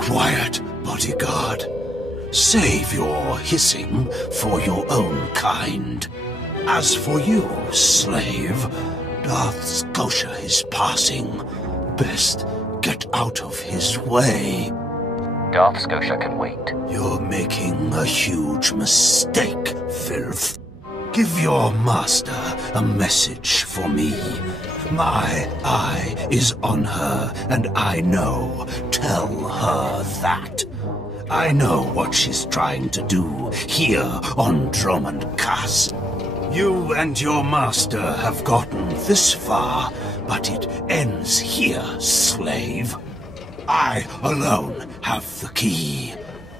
Quiet, bodyguard. Save your hissing for your own kind. As for you, slave, Darth Scotia is passing. Best get out of his way. Darth Scotia can wait. You're making a huge mistake, filth. Give your master a message for me. My eye is on her, and I know. Tell her that. I know what she's trying to do here on Drummond Cass. You and your master have gotten this far, but it ends here, slave. I alone have the key.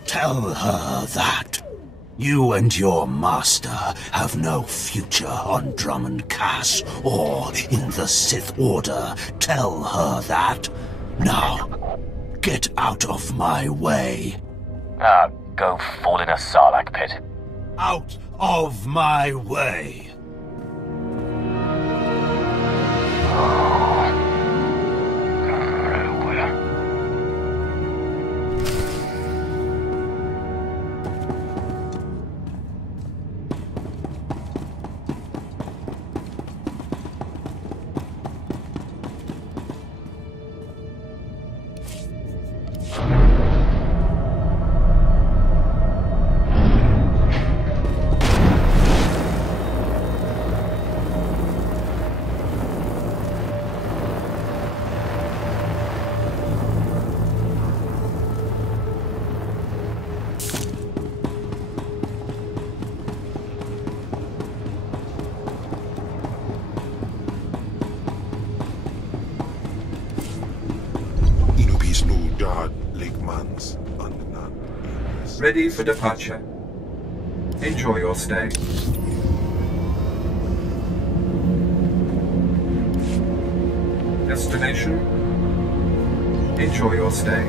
Tell her that. You and your master have no future on Drummond Cass or in the Sith Order. Tell her that. Now, get out of my way. Go fall in a sarlacc pit. Out of my way. Ready for departure. Enjoy your stay. Destination. Enjoy your stay.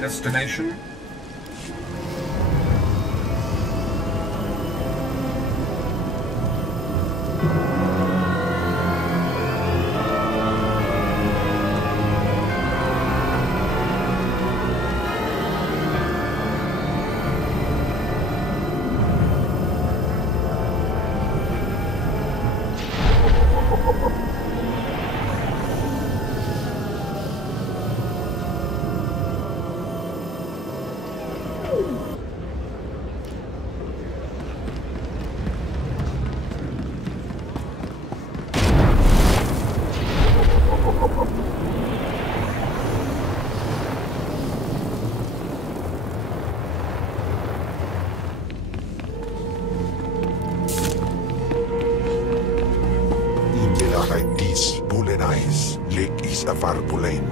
Destination. the Varpulain.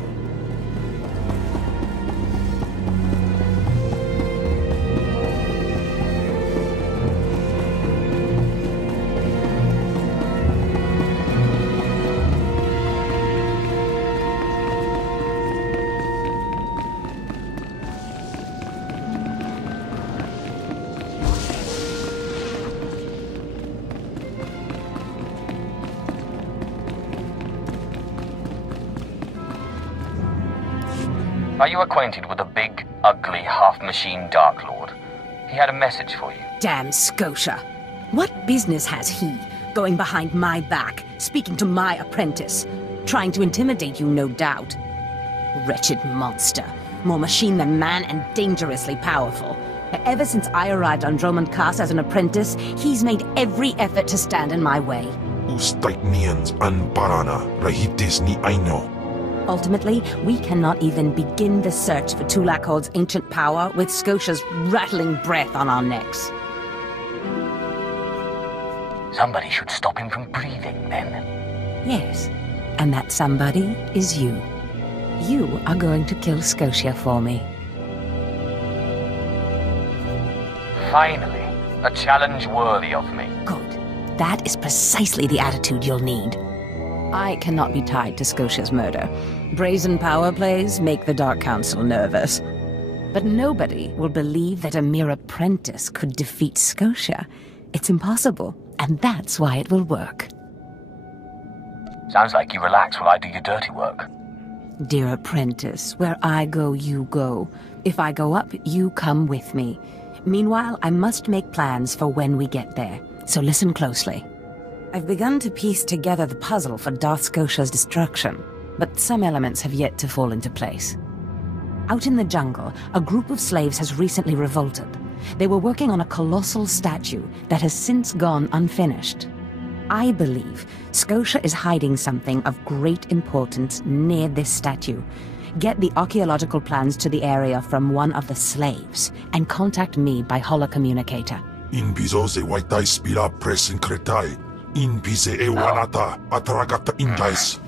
Are you acquainted with the big, ugly, half-machine Dark Lord? He had a message for you. Damn Scotia. What business has he, going behind my back, speaking to my apprentice? Trying to intimidate you, no doubt. Wretched monster. More machine than man and dangerously powerful. Ever since I arrived on Dromund Kaas as an apprentice, he's made every effort to stand in my way. Ustaitnians an parana, rahitis ni aino. Ultimately, we cannot even begin the search for Tulakhod's ancient power with Scotia's rattling breath on our necks. Somebody should stop him from breathing, then. Yes, and that somebody is you. You are going to kill Scotia for me. Finally, a challenge worthy of me. Good. That is precisely the attitude you'll need. I cannot be tied to Scotia's murder. Brazen power plays make the Dark Council nervous. But nobody will believe that a mere apprentice could defeat Scotia. It's impossible, and that's why it will work. Sounds like you relax while I do your dirty work. Dear apprentice, where I go, you go. If I go up, you come with me. Meanwhile, I must make plans for when we get there, so listen closely. I've begun to piece together the puzzle for Darth Scotia's destruction, but some elements have yet to fall into place. Out in the jungle, a group of slaves has recently revolted. They were working on a colossal statue that has since gone unfinished. I believe Scotia is hiding something of great importance near this statue. Get the archaeological plans to the area from one of the slaves, and contact me by holocommunicator. In bizose waitai spira presin kretai. In pise e wanata atragata indais.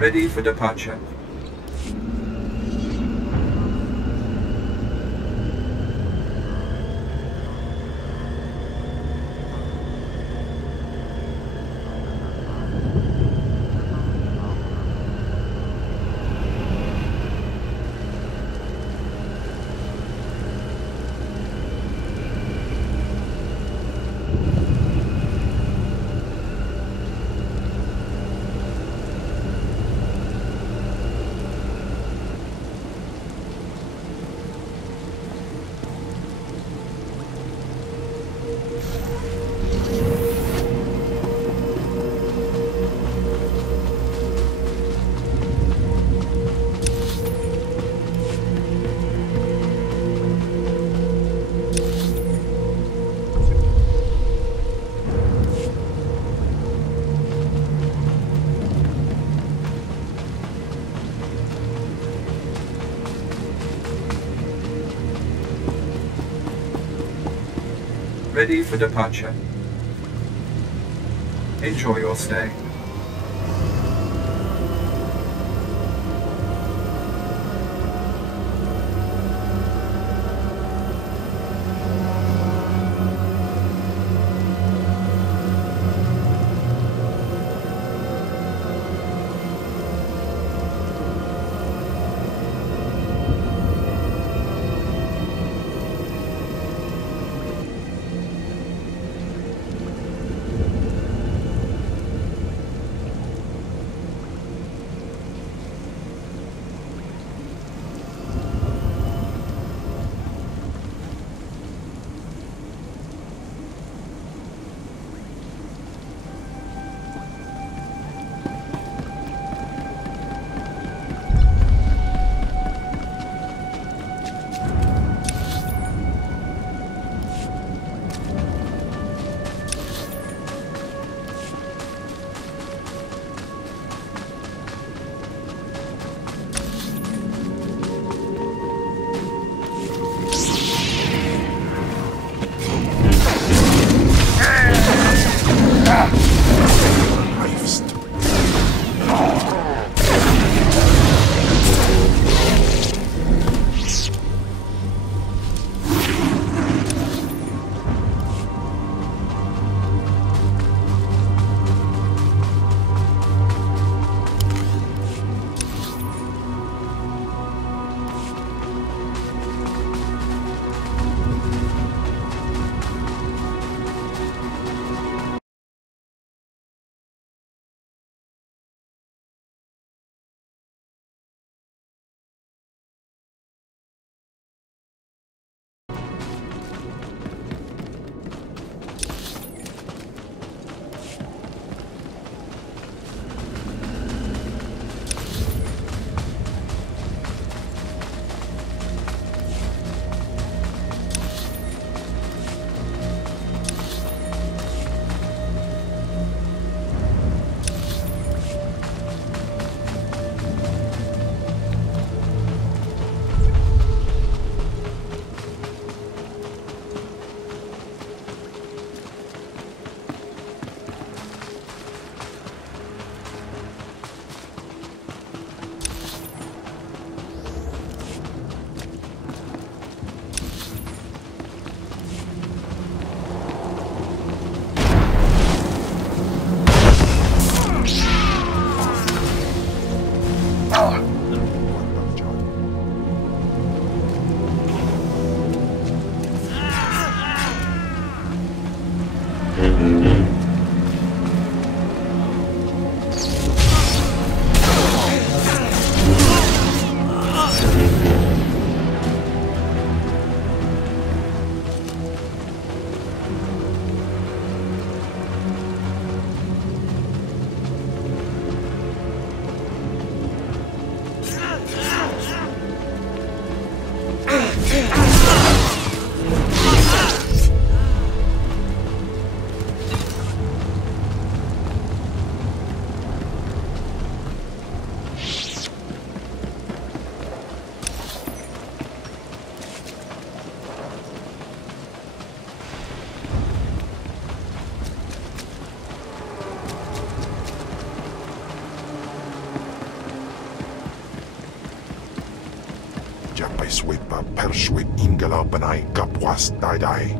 Ready for departure. Ready for departure. Enjoy your stay. Swepa Pershwit Ingela Benai Kapwas Dai.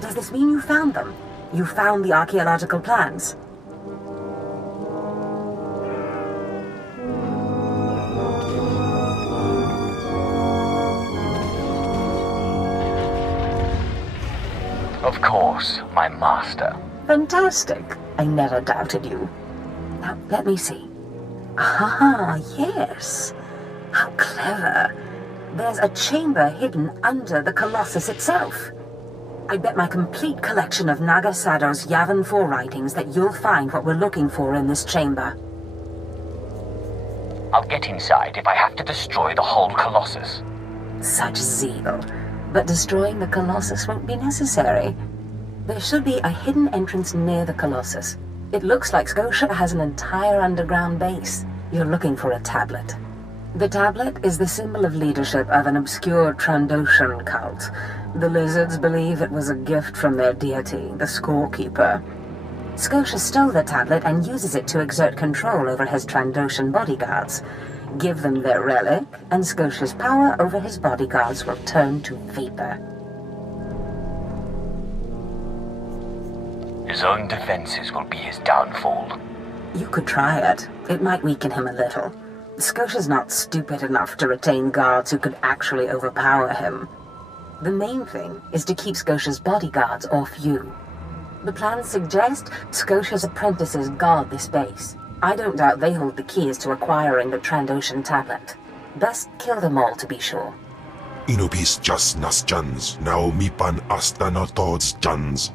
Does this mean you found them? You found the archaeological plans? Of course, my master. Fantastic. I never doubted you. Now, let me see. Ah, yes. How clever. There's a chamber hidden under the Colossus itself. I bet my complete collection of Naga Sado's Yavin 4 writings that you'll find what we're looking for in this chamber. I'll get inside if I have to destroy the whole Colossus. Such zeal. But destroying the Colossus won't be necessary. There should be a hidden entrance near the Colossus. It looks like Scotia has an entire underground base. You're looking for a tablet. The tablet is the symbol of leadership of an obscure Trandoshan cult. The lizards believe it was a gift from their deity, the Scorekeeper. Scotia stole the tablet and uses it to exert control over his Trandoshan bodyguards. Give them their relic, and Scotia's power over his bodyguards will turn to vapor. His own defenses will be his downfall. You could try it. It might weaken him a little. Scotia's not stupid enough to retain guards who could actually overpower him. The main thing is to keep Scotia's bodyguards off you. The plans suggest Scotia's apprentices guard this base. I don't doubt they hold the keys to acquiring the Trandoshan tablet. Best kill them all to be sure. Inubis just nas jans, now mipan astana tods jans.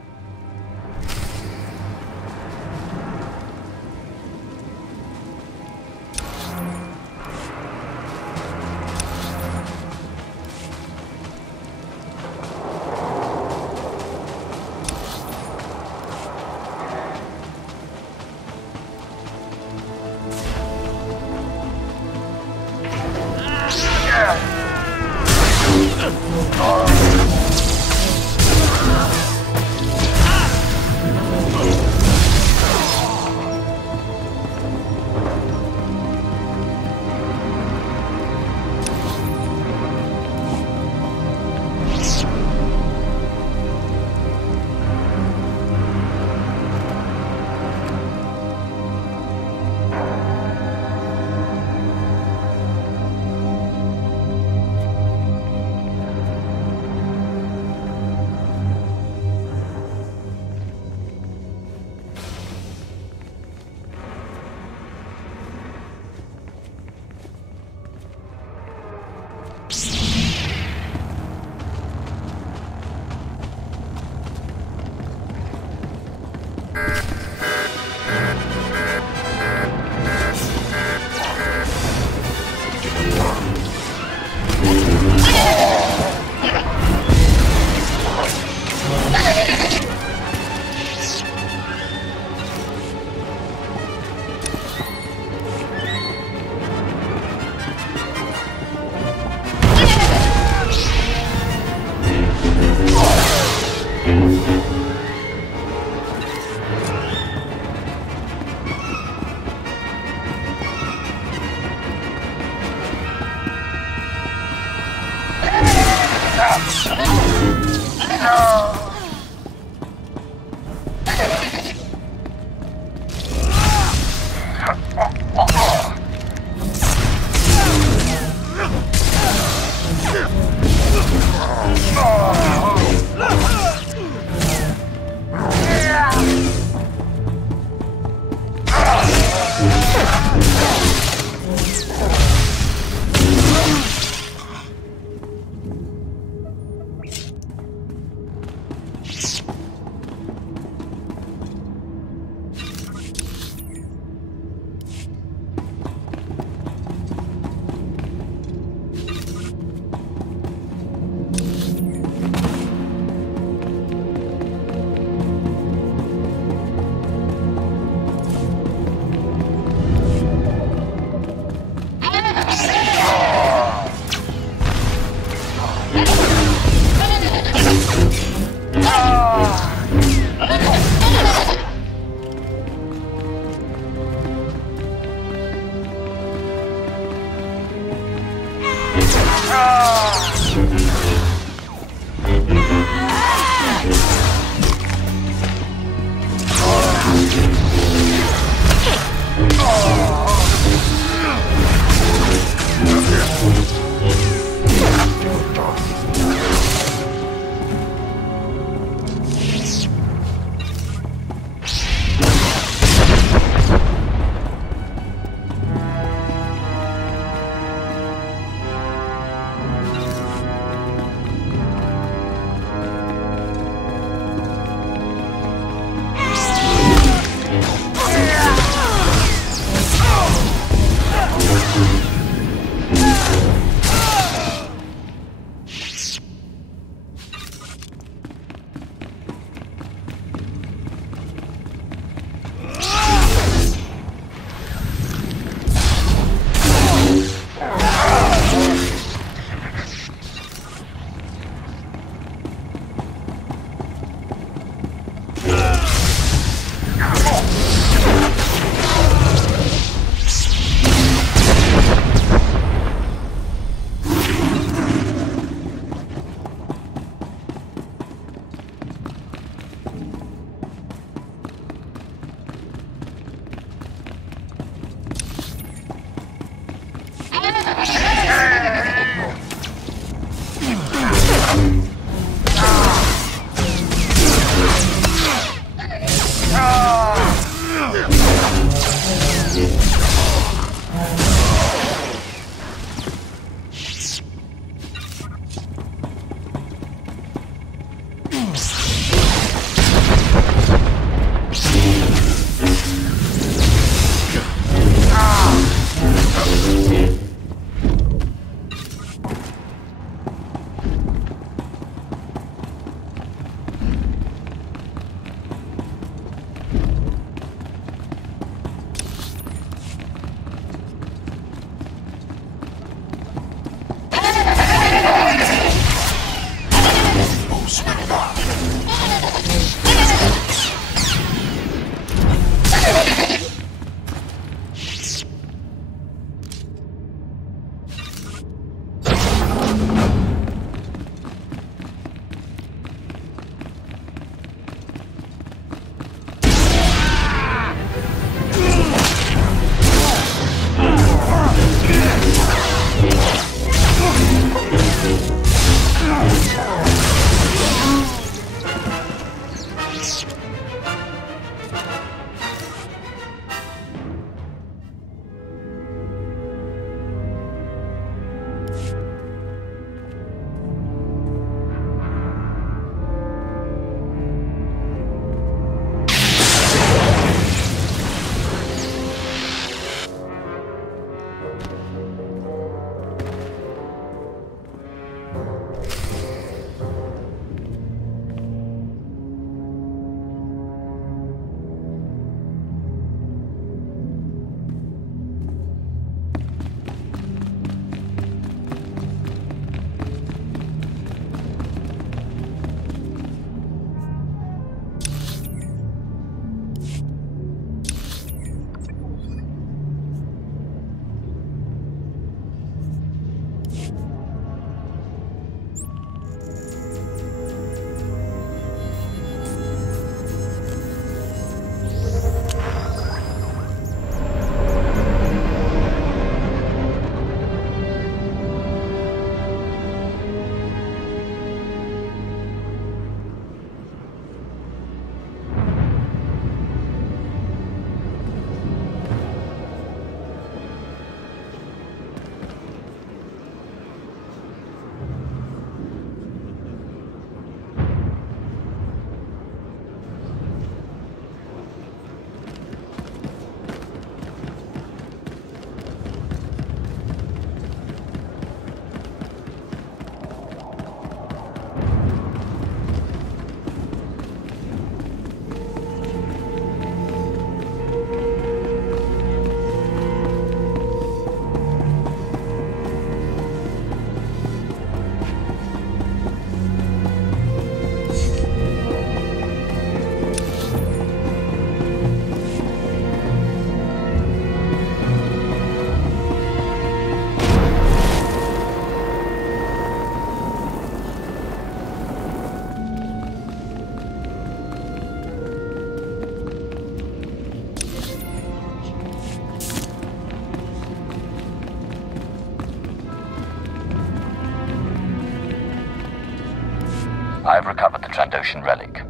I've recovered the Trandoshan relic.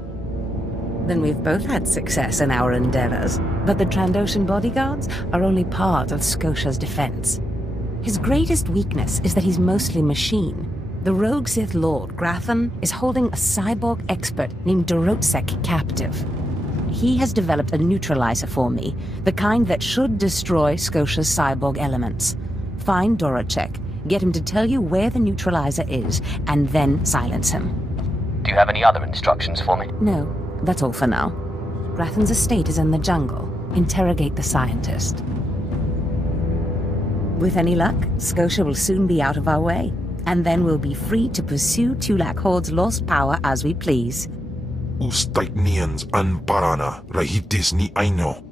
Then we've both had success in our endeavors. But the Trandoshan bodyguards are only part of Scotia's defense. His greatest weakness is that he's mostly machine. The rogue Sith Lord, Grathan, is holding a cyborg expert named Dorotsek captive. He has developed a neutralizer for me, the kind that should destroy Scotia's cyborg elements. Find Dorotsek, get him to tell you where the neutralizer is, and then silence him. Do you have any other instructions for me? No, that's all for now. Grathan's estate is in the jungle. Interrogate the scientist. With any luck, Scotia will soon be out of our way, and then we'll be free to pursue Tulak Horde's lost power as we please. Ustait nians an parana, rahitis ni aino.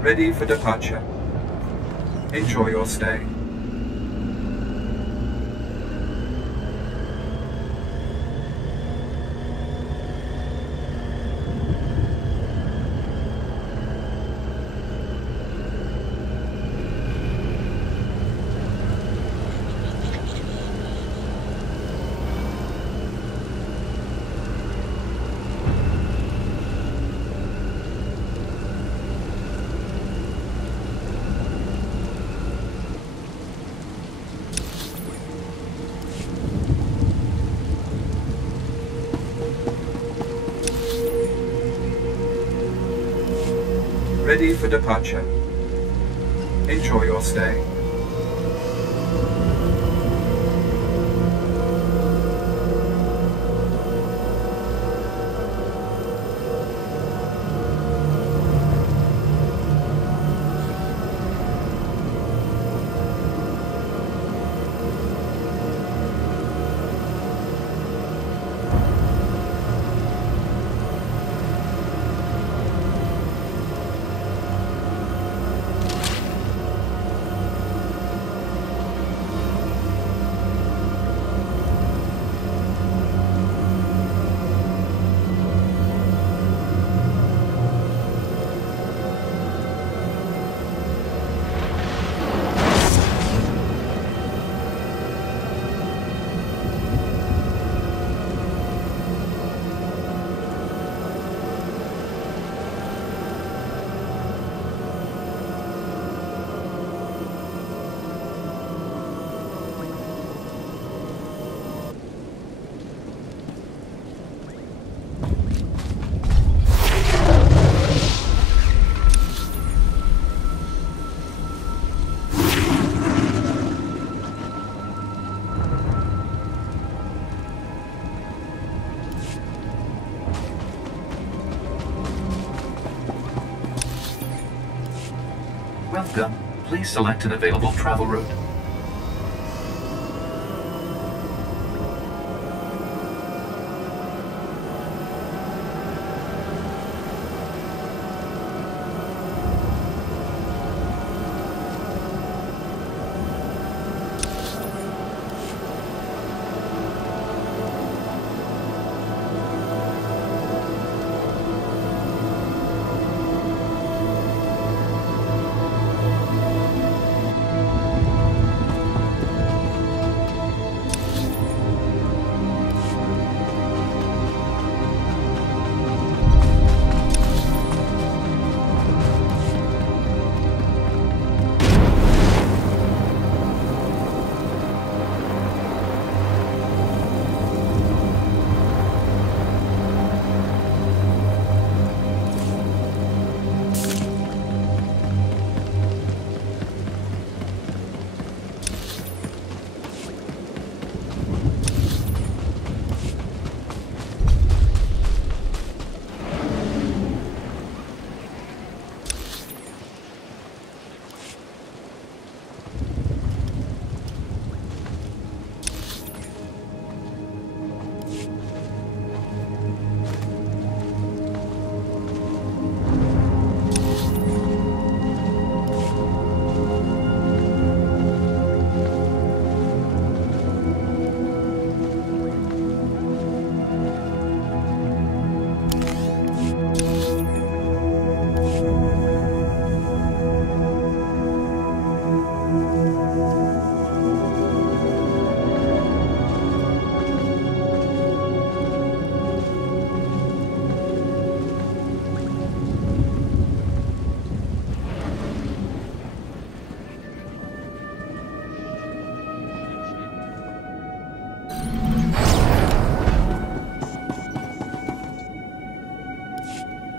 Ready for departure. Enjoy your stay. Ready for departure. Enjoy your stay. Welcome. Please select an available travel route.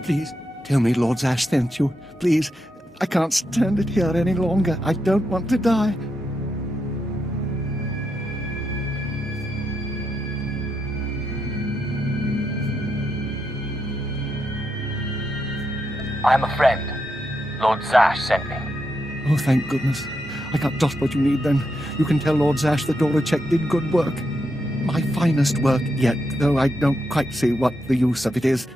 Please, tell me Lord Zash sent you. Please, I can't stand it here any longer. I don't want to die. I'm a friend. Lord Zash sent me. Oh, thank goodness. I got just what you need then. You can tell Lord Zash that Doracek did good work. My finest work yet, though I don't quite see what the use of it is.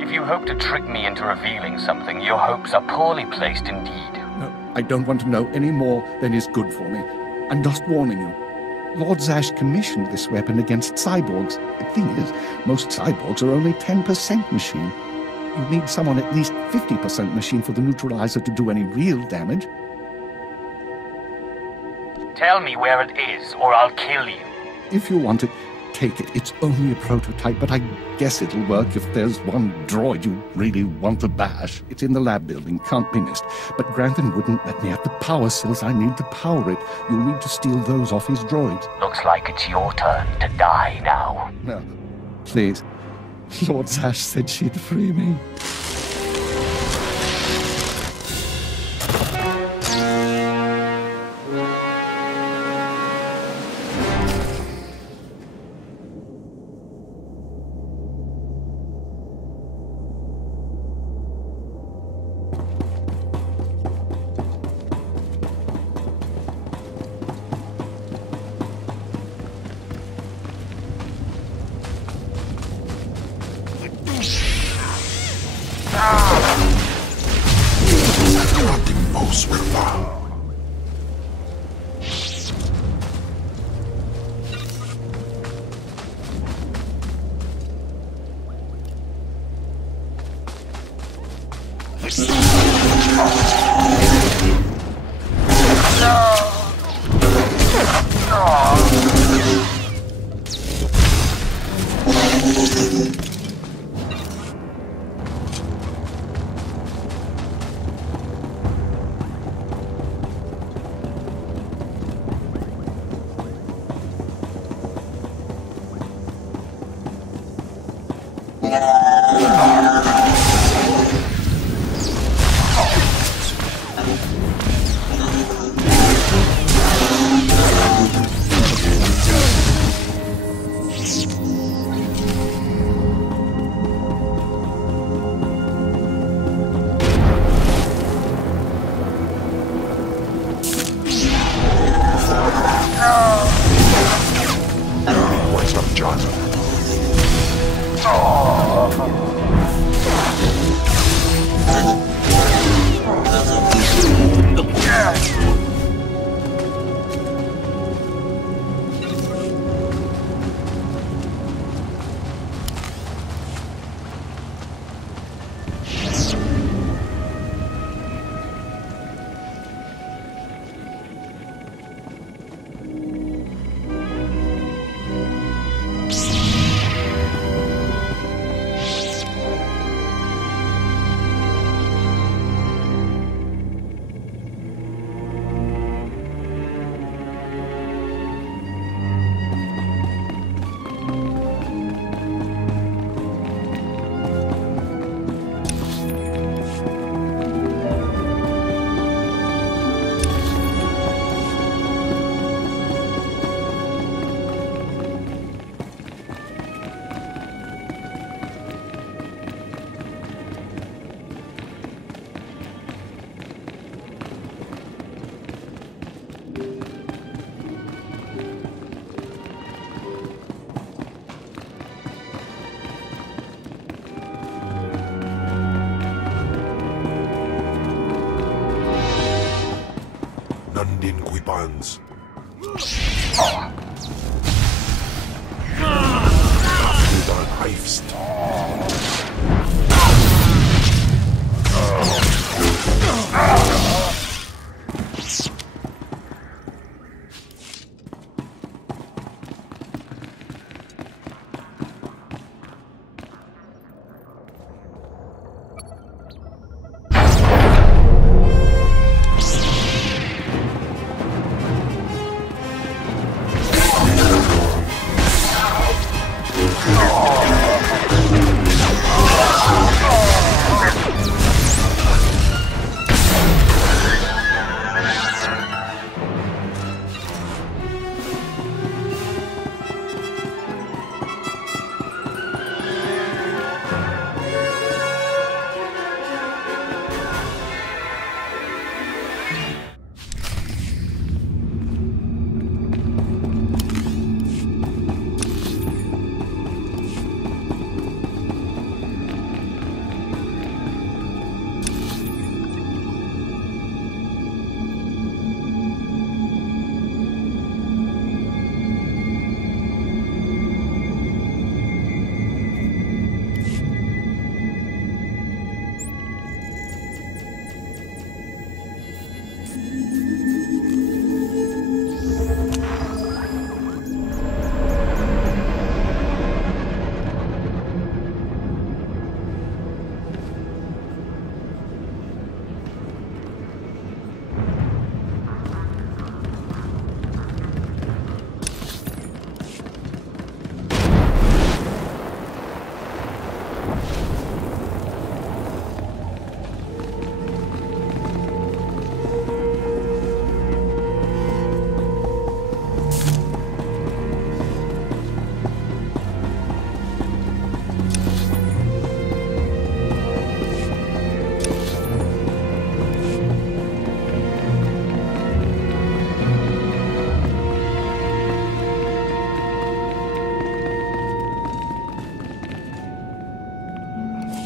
If you hope to trick me into revealing something, your hopes are poorly placed indeed. No, I don't want to know any more than is good for me. I'm just warning you. Lord Zash commissioned this weapon against cyborgs. The thing is, most cyborgs are only 10% machine. You need someone at least 50% machine for the neutralizer to do any real damage. Tell me where it is, or I'll kill you. If you want it, take it. It's only a prototype, but I guess it'll work if there's one droid you really want to bash. It's in the lab building, can't be missed. But Grantham wouldn't let me have the power cells I need to power it. You'll need to steal those off his droids. Looks like it's your turn to die now. No, please. Lord Zash said she'd free me.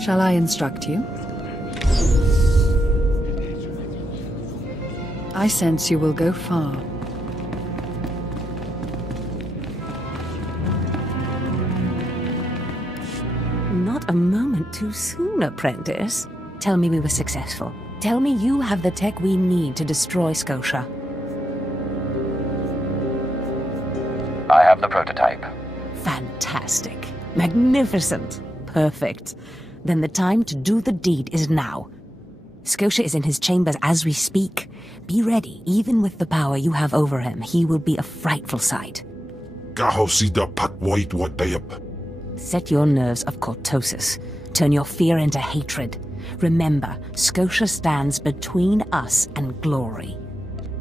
Shall I instruct you? I sense you will go far. Not a moment too soon, apprentice. Tell me we were successful. Tell me you have the tech we need to destroy Scotia. I have the prototype. Fantastic. Magnificent. Perfect. Then the time to do the deed is now. Scotia is in his chambers as we speak. Be ready. Even with the power you have over him, he will be a frightful sight. Set your nerves of cortosis. Turn your fear into hatred. Remember, Scotia stands between us and glory.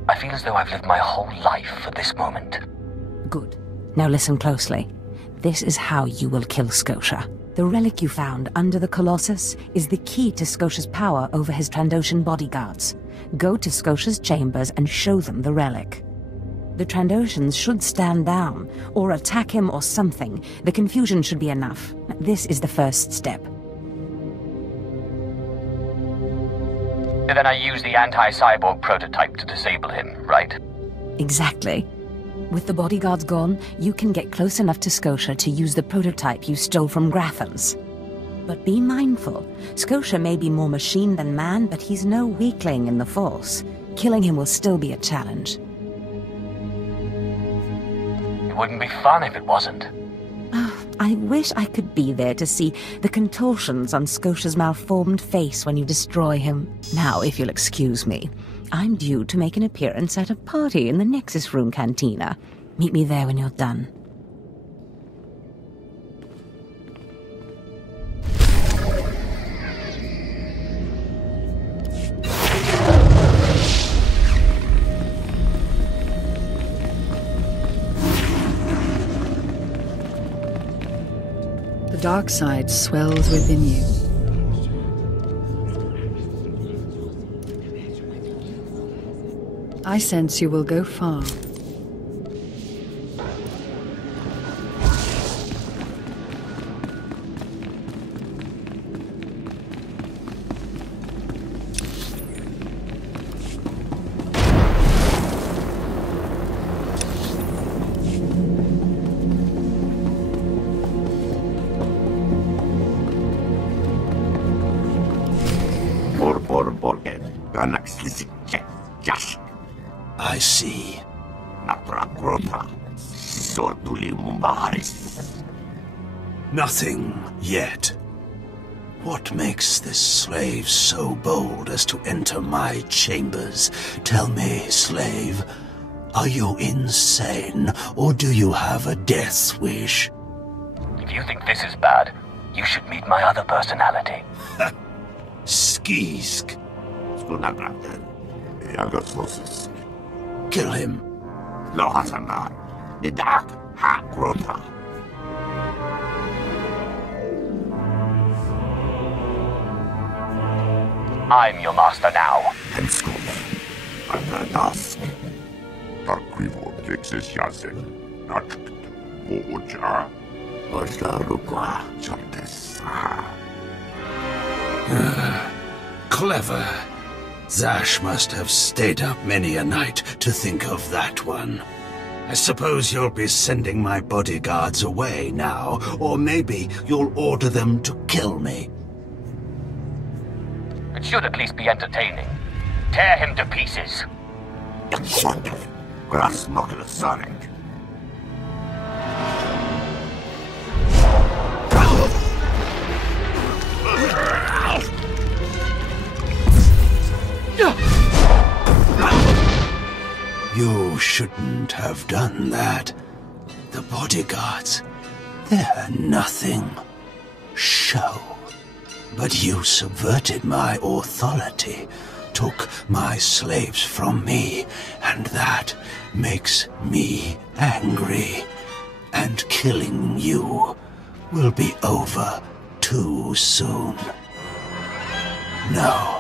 I feel as though I've lived my whole life for this moment. Good. Now listen closely. This is how you will kill Scotia. The relic you found under the Colossus is the key to Scotia's power over his Trandoshan bodyguards. Go to Scotia's chambers and show them the relic. The Trandoshans should stand down, or attack him or something. The confusion should be enough. This is the first step. Then I use the anti-cyborg prototype to disable him, right? Exactly. With the bodyguards gone, you can get close enough to Scotia to use the prototype you stole from Grathans. But be mindful. Scotia may be more machine than man, but he's no weakling in the Force. Killing him will still be a challenge. It wouldn't be fun if it wasn't. I wish I could be there to see the contortions on Scotia's malformed face when you destroy him. Now, if you'll excuse me, I'm due to make an appearance at a party in the Nexus Room Cantina. Meet me there when you're done. The dark side swells within you. I sense you will go far. I see. Nothing yet. What makes this slave so bold as to enter my chambers? Tell me, slave, are you insane, or do you have a death wish? If you think this is bad, you should meet my other personality. Skisk. Kill him. I'm your master now. Clever. Zash must have stayed up many a night to think of that one. I suppose you'll be sending my bodyguards away now, or maybe you'll order them to kill me. It should at least be entertaining. Tear him to pieces. You shouldn't have done that. The bodyguards, they're nothing. Show. But you subverted my authority, took my slaves from me, and that makes me angry. And killing you will be over too soon. No.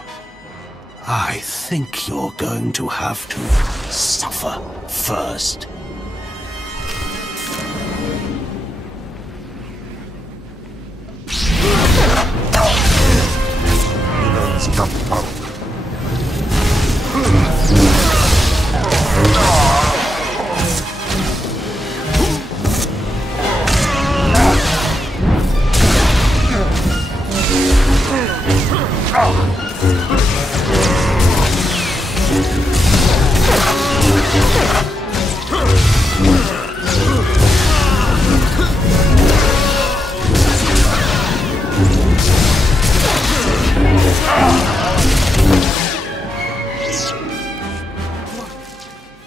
I think you're going to have to suffer first.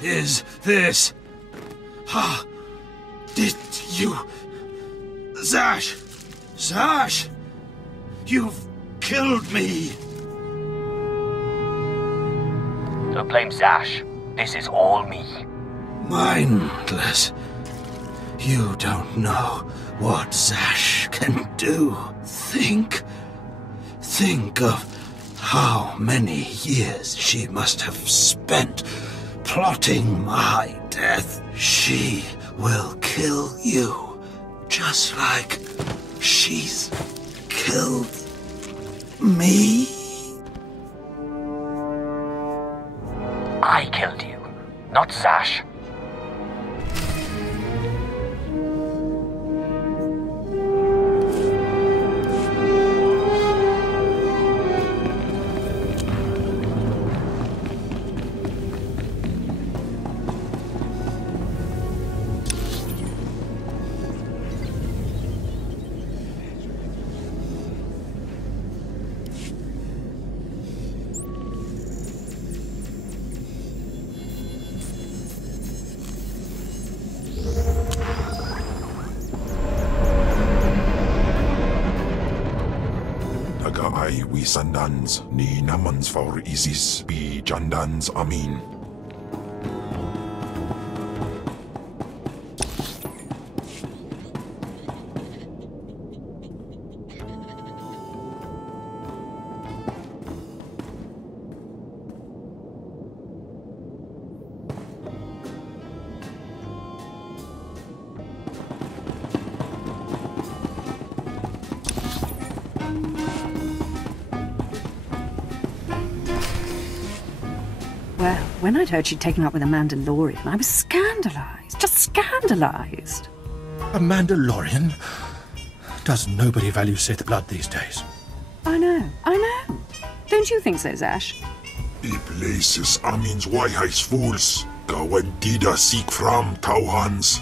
is this? Ha! Did you... Zash! Zash! You've killed me! Don't blame Zash. This is all me. Mindless. You don't know what Zash can do. Think of how many years she must have spent plotting my death. She will kill you, just like she's killed me. I killed you, not Zash. Sandans, ni namans for Isis, be Jandans Amin. When I'd heard she'd taken up with a Mandalorian, I was scandalised. Just scandalised. A Mandalorian? Does nobody value Sith blood these days? I know. Don't you think so, Zash? The places Amin's White fools. Go and dida seek from Tauhans.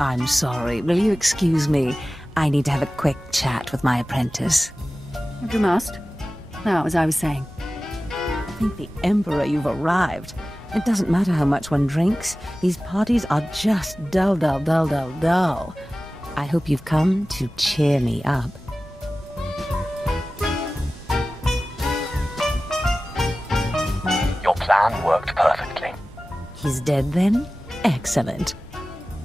I'm sorry. Will you excuse me? I need to have a quick chat with my apprentice. You must. Now, as I was saying. Think the Emperor, you've arrived. It doesn't matter how much one drinks. These parties are just dull. I hope you've come to cheer me up. Your plan worked perfectly. He's dead then? Excellent.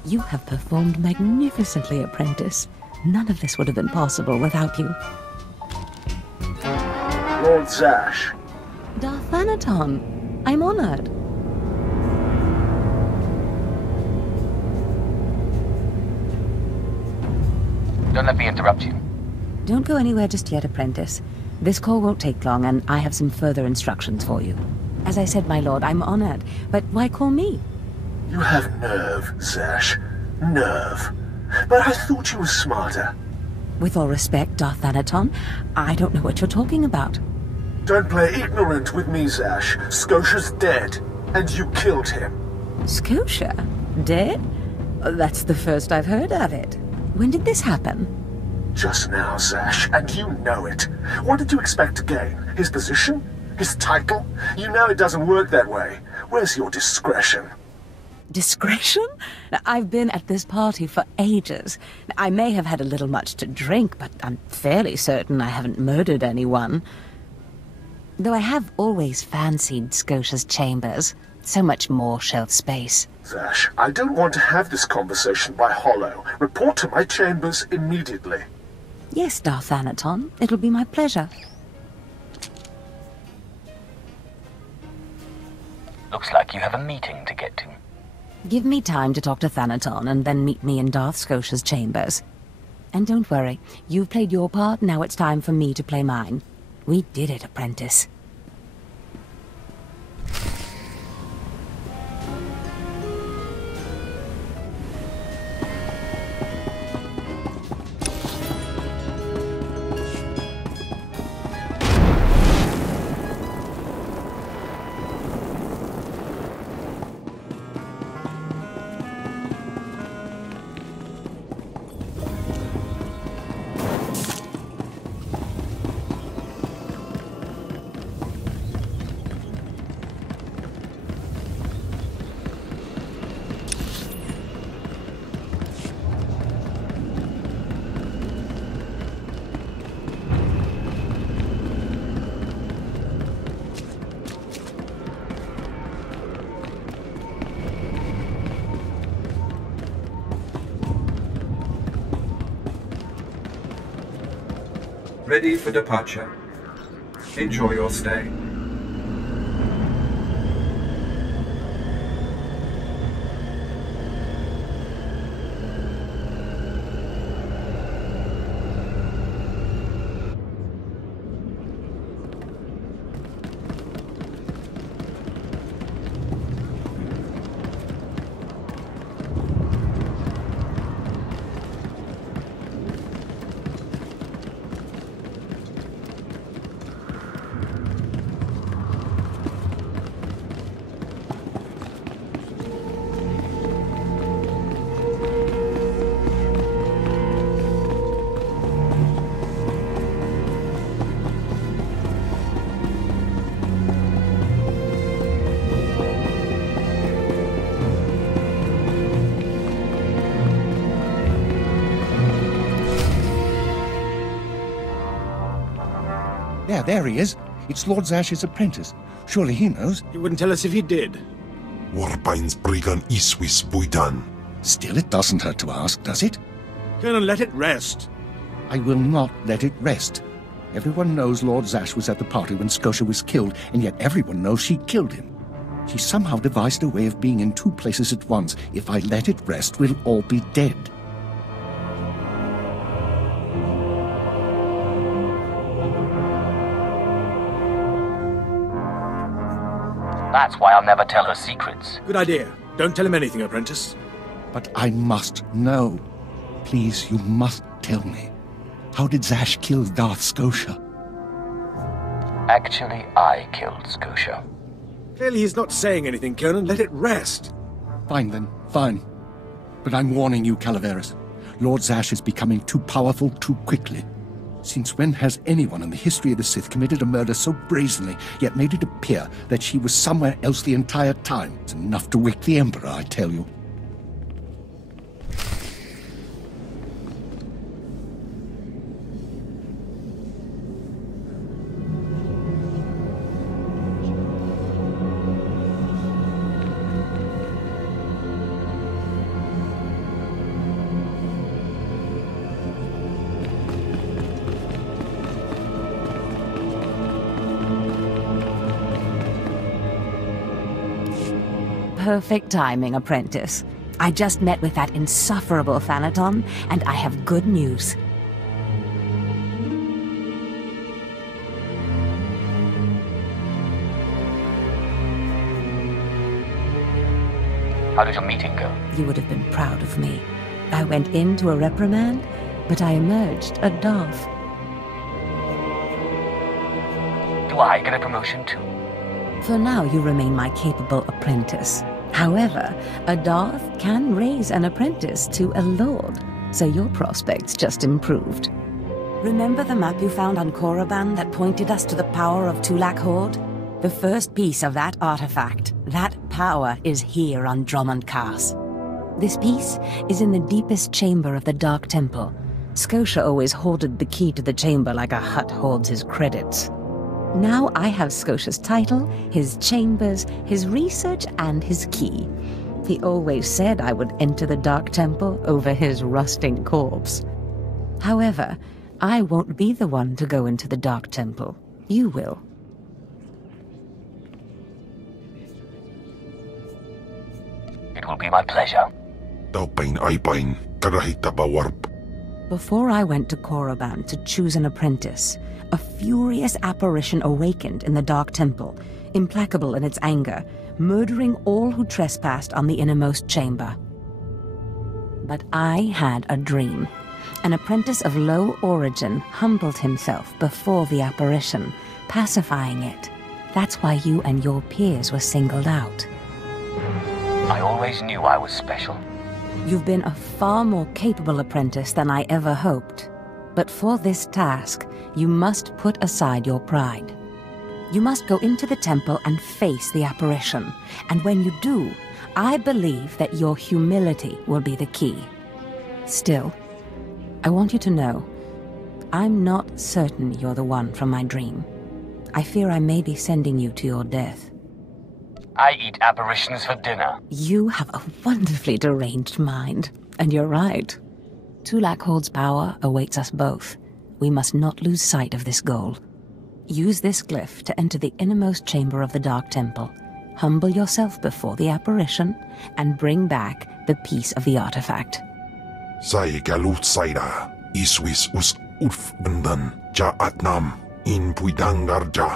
You have performed magnificently, apprentice. None of this would have been possible without you. Lord Zash. Darth Thanaton, I'm honored. Don't let me interrupt you. Don't go anywhere just yet, apprentice. This call won't take long, and I have some further instructions for you. As I said, my lord, I'm honored, but why call me? You have nerve, Zash. Nerve. But I thought you were smarter. With all respect, Darth Thanaton, I don't know what you're talking about. Don't play ignorant with me, Zash. Scotia's dead, and you killed him. Scotia? Dead? That's the first I've heard of it. When did this happen? Just now, Zash, and you know it. What did you expect to gain? His position? His title? You know it doesn't work that way. Where's your discretion? Discretion? I've been at this party for ages. I may have had a little much to drink, but I'm fairly certain I haven't murdered anyone. Though I have always fancied Scotia's chambers. So much more shelf space. Zash, I don't want to have this conversation by hollow. Report to my chambers immediately. Yes, Darth Thanaton. It'll be my pleasure. Looks like you have a meeting to get to. Give me time to talk to Thanaton, and then meet me in Darth Scotia's chambers. And don't worry, you've played your part, now it's time for me to play mine. We did it, apprentice. Ready for departure. Enjoy your stay. There he is. It's Lord Zash's apprentice. Surely he knows. You wouldn't tell us if he did. Warpine's brigand iswis buidan. Still, it doesn't hurt to ask, does it? Colonel, let it rest. I will not let it rest. Everyone knows Lord Zash was at the party when Scotia was killed, and yet everyone knows she killed him. She somehow devised a way of being in two places at once. If I let it rest, we'll all be dead. That's why I'll never tell her secrets. Good idea. Don't tell him anything, apprentice. But I must know. Please, you must tell me. How did Zash kill Darth Scotia? Actually, I killed Scotia. Clearly he's not saying anything, Colonel. Let it rest. Fine then, fine. But I'm warning you, Calaveras. Lord Zash is becoming too powerful too quickly. Since when has anyone in the history of the Sith committed a murder so brazenly, yet made it appear that she was somewhere else the entire time? It's enough to wake the Emperor, I tell you. Perfect timing, apprentice. I just met with that insufferable Thanaton, and I have good news. How did your meeting go? You would have been proud of me. I went into a reprimand, but I emerged a Darth. Do I get a promotion too? For now, you remain my capable apprentice. However, a Darth can raise an apprentice to a lord, so your prospects just improved. Remember the map you found on Korriban that pointed us to the power of Tulak Horde? The first piece of that artifact, that power, is here on Drummond Cast. This piece is in the deepest chamber of the Dark Temple. Scotia always hoarded the key to the chamber like a Hutt hoards his credits. Now I have Scotia's title, his chambers, his research, and his key. He always said I would enter the Dark Temple over his rusting corpse. However, I won't be the one to go into the Dark Temple. You will. It will be my pleasure. Before I went to Korriban to choose an apprentice, a furious apparition awakened in the Dark Temple, implacable in its anger, murdering all who trespassed on the innermost chamber. But I had a dream. An apprentice of low origin humbled himself before the apparition, pacifying it. That's why you and your peers were singled out. I always knew I was special. You've been a far more capable apprentice than I ever hoped. But for this task, you must put aside your pride. You must go into the temple and face the apparition. And when you do, I believe that your humility will be the key. Still, I want you to know, I'm not certain you're the one from my dream. I fear I may be sending you to your death. I eat apparitions for dinner. You have a wonderfully deranged mind, and you're right. Tulak Horde's power awaits us both. we must not lose sight of this goal. Use this glyph to enter the innermost chamber of the Dark Temple. Humble yourself before the apparition, and bring back the piece of the artifact. Sai galut saira, iswis us urfbendan, ja atnam, in puidangarja.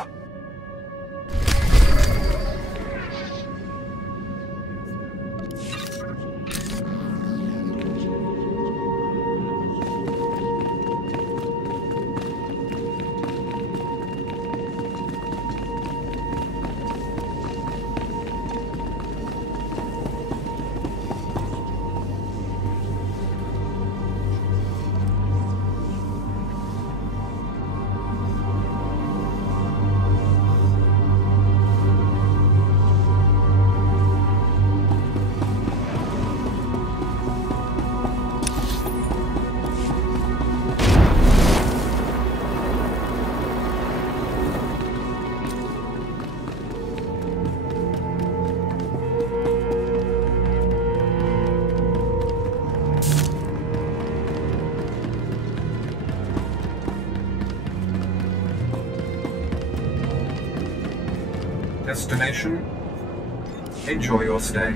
Destination? Enjoy your stay.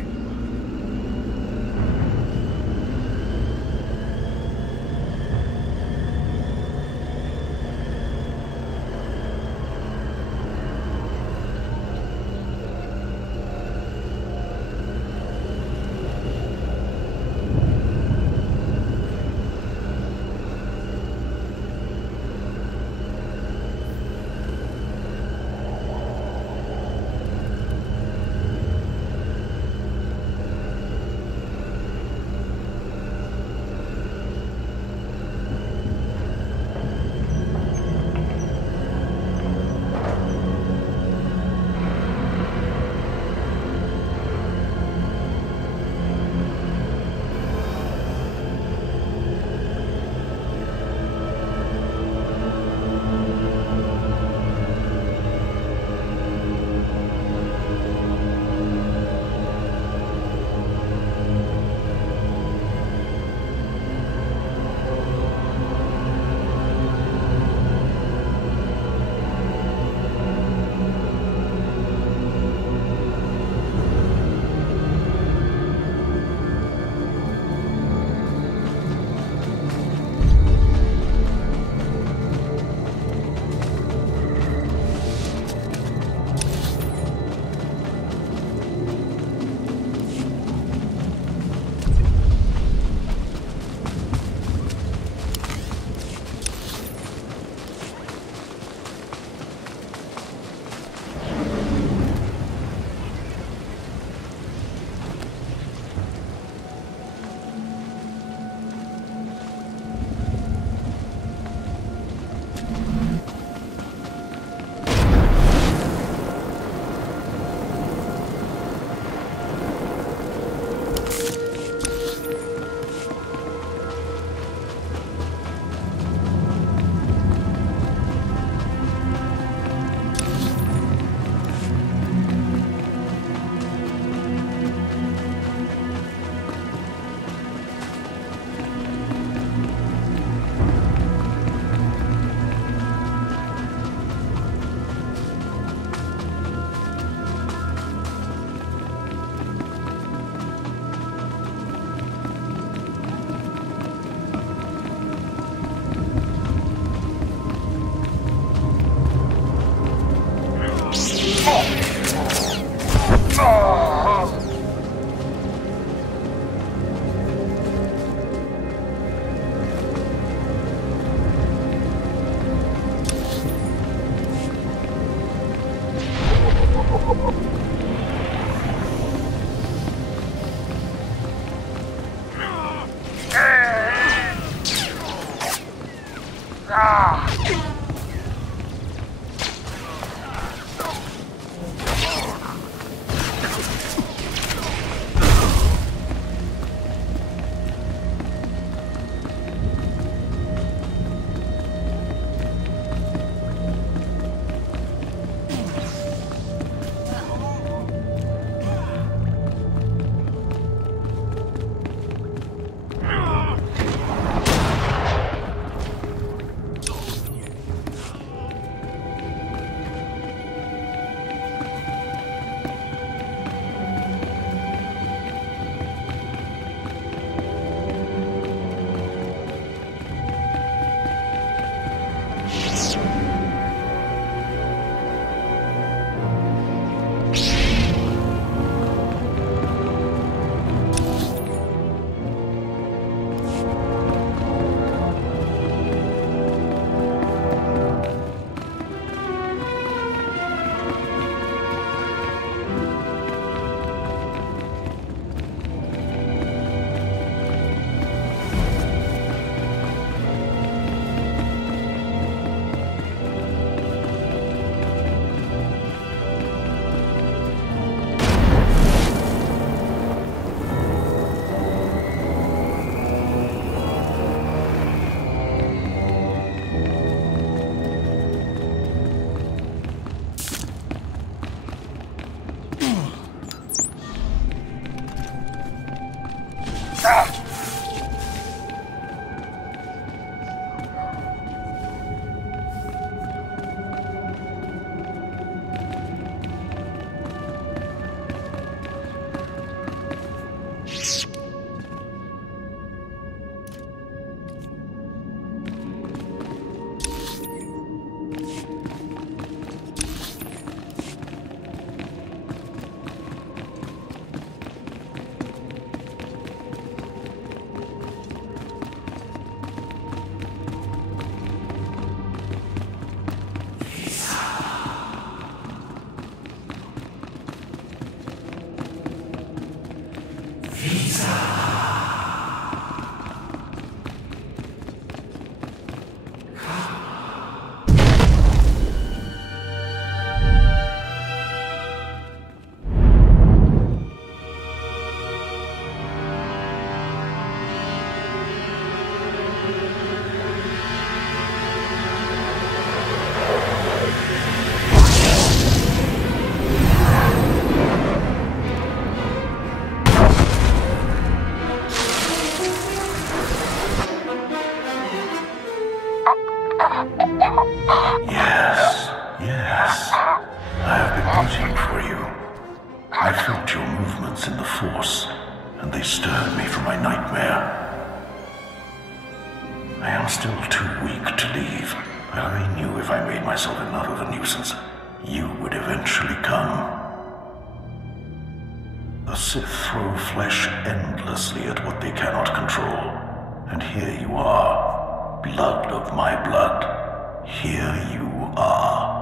Yes. I have been waiting for you. I felt your movements in the Force, and they stirred me from my nightmare. I am still too weak to leave, but I knew if I made myself enough of a nuisance, you would eventually come. The Sith throw flesh endlessly at what they cannot control. And here you are, blood of my blood. Here you are.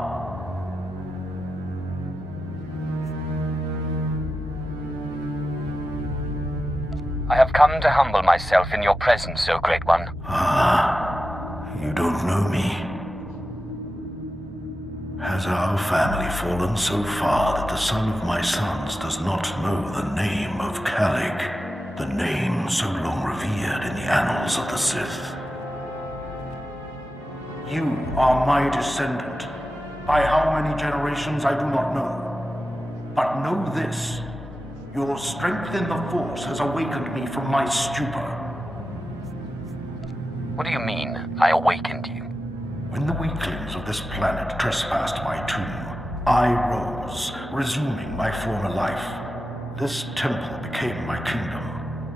I have come to humble myself in your presence, O Great One. Ah, you don't know me. Has our family fallen so far that the son of my sons does not know the name of Calig, the name so long revered in the annals of the Sith? You are my descendant. By how many generations I do not know. But know this. Your strength in the Force has awakened me from my stupor. What do you mean, I awakened you? When the weaklings of this planet trespassed my tomb, I rose, resuming my former life. This temple became my kingdom,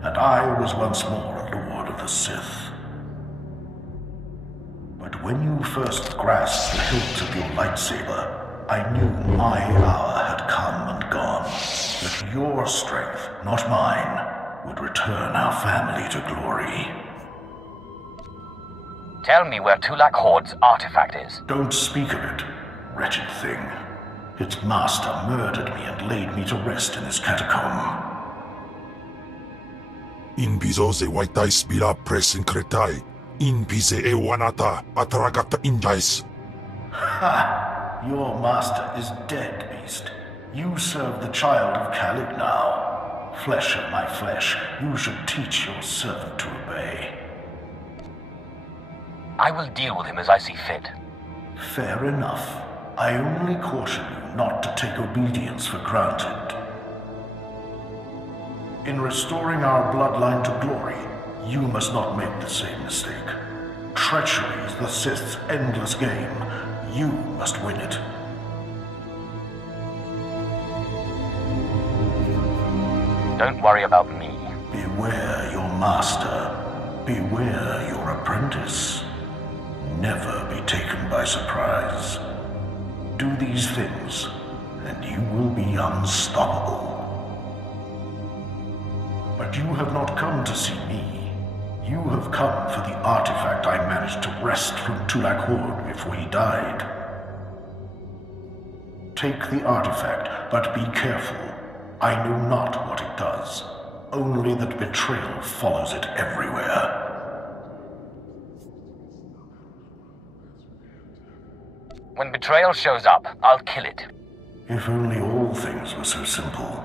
and I was once more a lord of the Sith. But when you first grasped the hilt of your lightsaber, I knew my hour had come and gone. That your strength, not mine, would return our family to glory. Tell me where Tulak Horde's artifact is. Don't speak of it, wretched thing. Its master murdered me and laid me to rest in this catacomb. Inbizo waitai spila presin kretai. Inbize wanata atragata indais. Ha! Your master is dead, beast. You serve the child of Calig now. Flesh of my flesh, you should teach your servant to obey. I will deal with him as I see fit. Fair enough. I only caution you not to take obedience for granted. In restoring our bloodline to glory, you must not make the same mistake. Treachery is the Sith's endless game. You must win it. Don't worry about me. Beware your master. Beware your apprentice. Never be taken by surprise. Do these things, and you will be unstoppable. But you have not come to see me. You have come for the artifact I managed to wrest from Tulak Horde before he died. Take the artifact, but be careful. I know not what it does, only that betrayal follows it everywhere. When betrayal shows up, I'll kill it. If only all things were so simple.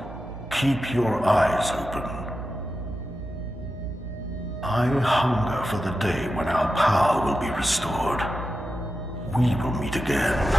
Keep your eyes open. I hunger for the day when our power will be restored. We will meet again.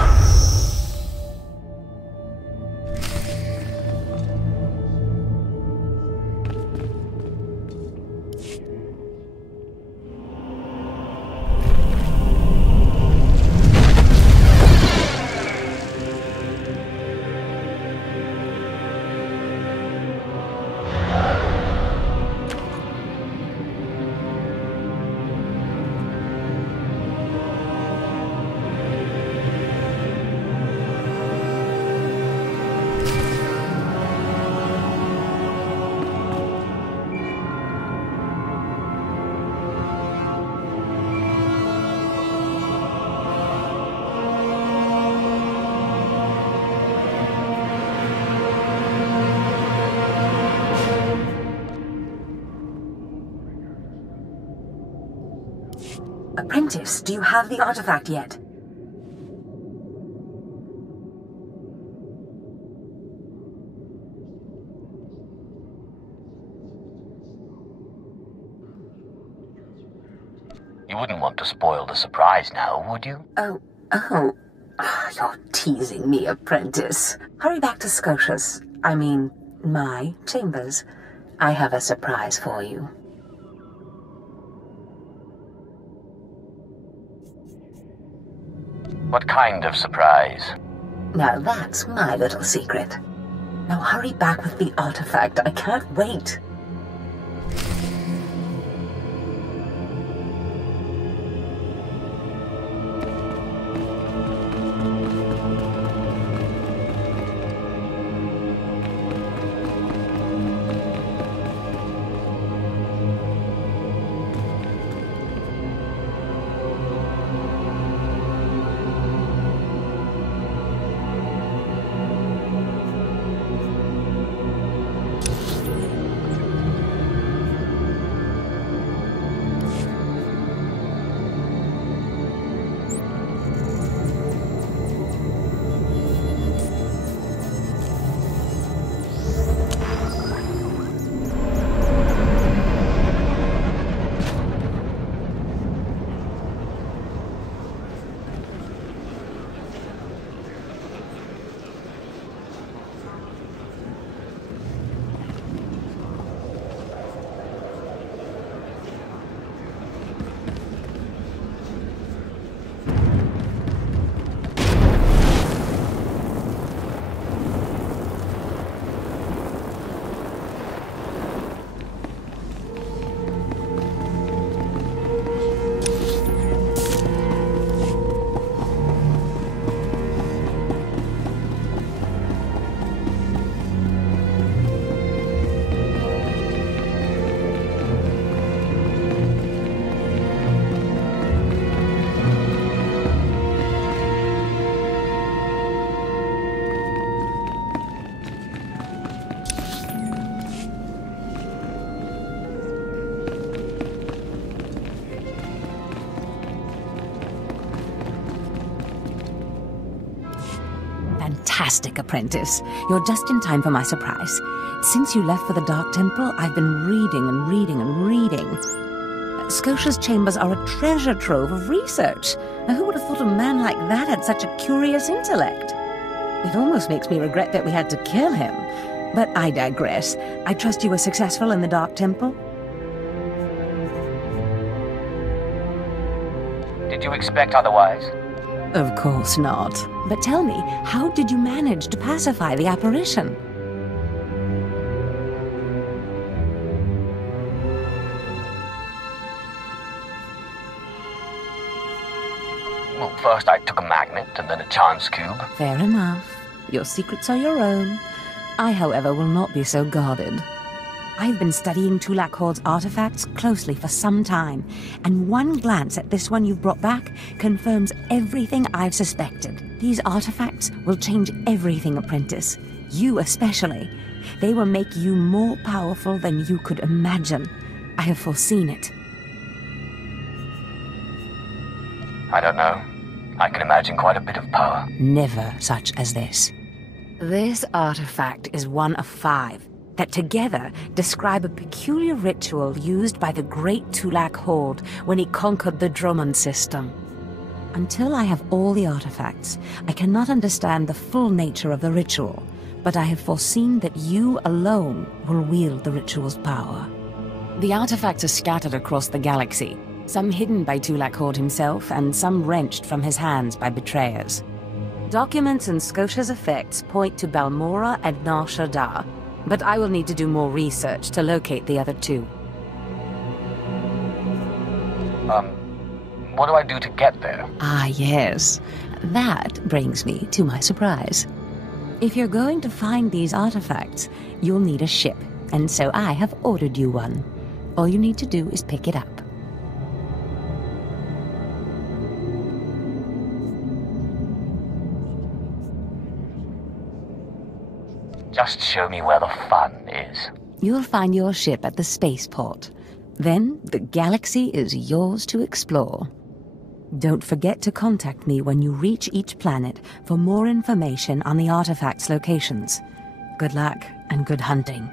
Apprentice, do you have the artifact yet? You wouldn't want to spoil the surprise now, would you? Oh. You're teasing me, Apprentice. Hurry back to Scotia's. I mean, my chambers. I have a surprise for you. What kind of surprise? Now that's my little secret. Now hurry back with the artifact. I can't wait. Fantastic, apprentice. You're just in time for my surprise. Since you left for the Dark Temple, I've been reading and reading and reading. Scotia's chambers are a treasure trove of research. Now, who would have thought a man like that had such a curious intellect? It almost makes me regret that we had to kill him. But I digress. I trust you were successful in the Dark Temple? Did you expect otherwise? Of course not. But tell me, how did you manage to pacify the apparition? Well, first I took a magnet and then a chance cube. Fair enough. Your secrets are your own. I, however, will not be so guarded. I've been studying Tulak Horde's artifacts closely for some time, and one glance at this one you've brought back confirms everything I've suspected. These artifacts will change everything, apprentice. You especially. They will make you more powerful than you could imagine. I have foreseen it. I don't know. I can imagine quite a bit of power. Never such as this. This artifact is one of 5 that together describe a peculiar ritual used by the great Tulak Horde when he conquered the Drummond system. Until I have all the artifacts, I cannot understand the full nature of the ritual, but I have foreseen that you alone will wield the ritual's power. The artifacts are scattered across the galaxy, some hidden by Tulak Horde himself, and some wrenched from his hands by betrayers. Documents and Scotia's effects point to Balmora and Nar Shaddaa, but I will need to do more research to locate the other 2. What do I do to get there? Ah, yes. That brings me to my surprise. If you're going to find these artifacts, you'll need a ship, and so I have ordered you one. All you need to do is pick it up. Just show me where the fun is. You'll find your ship at the spaceport. Then the galaxy is yours to explore. Don't forget to contact me when you reach each planet for more information on the artifacts' locations. Good luck and good hunting.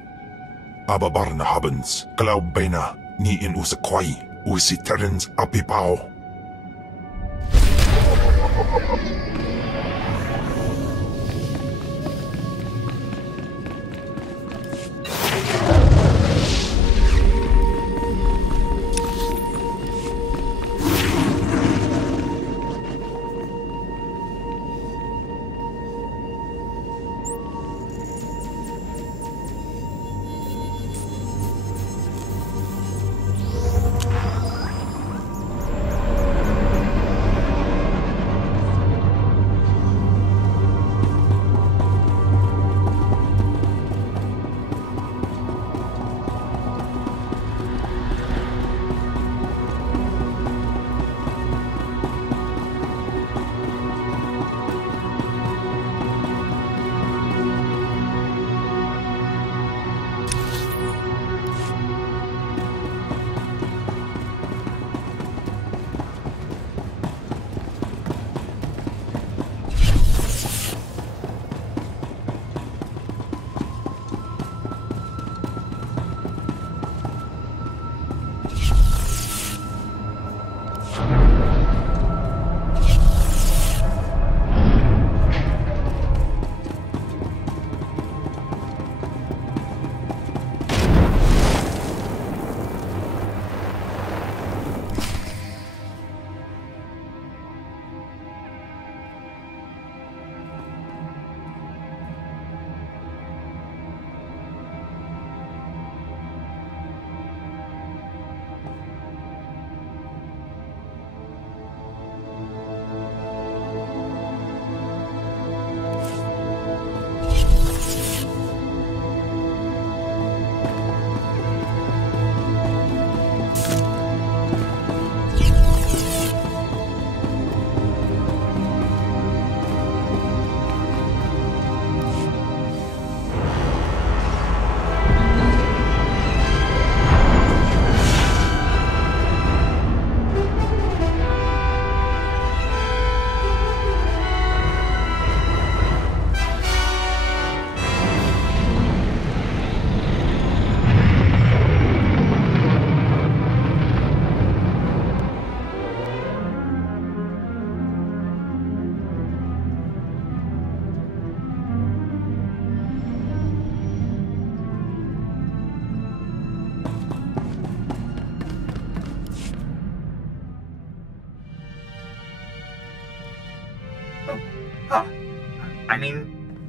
Ababarna habens, Glaubena, ni in usakwai, usiterens apipao.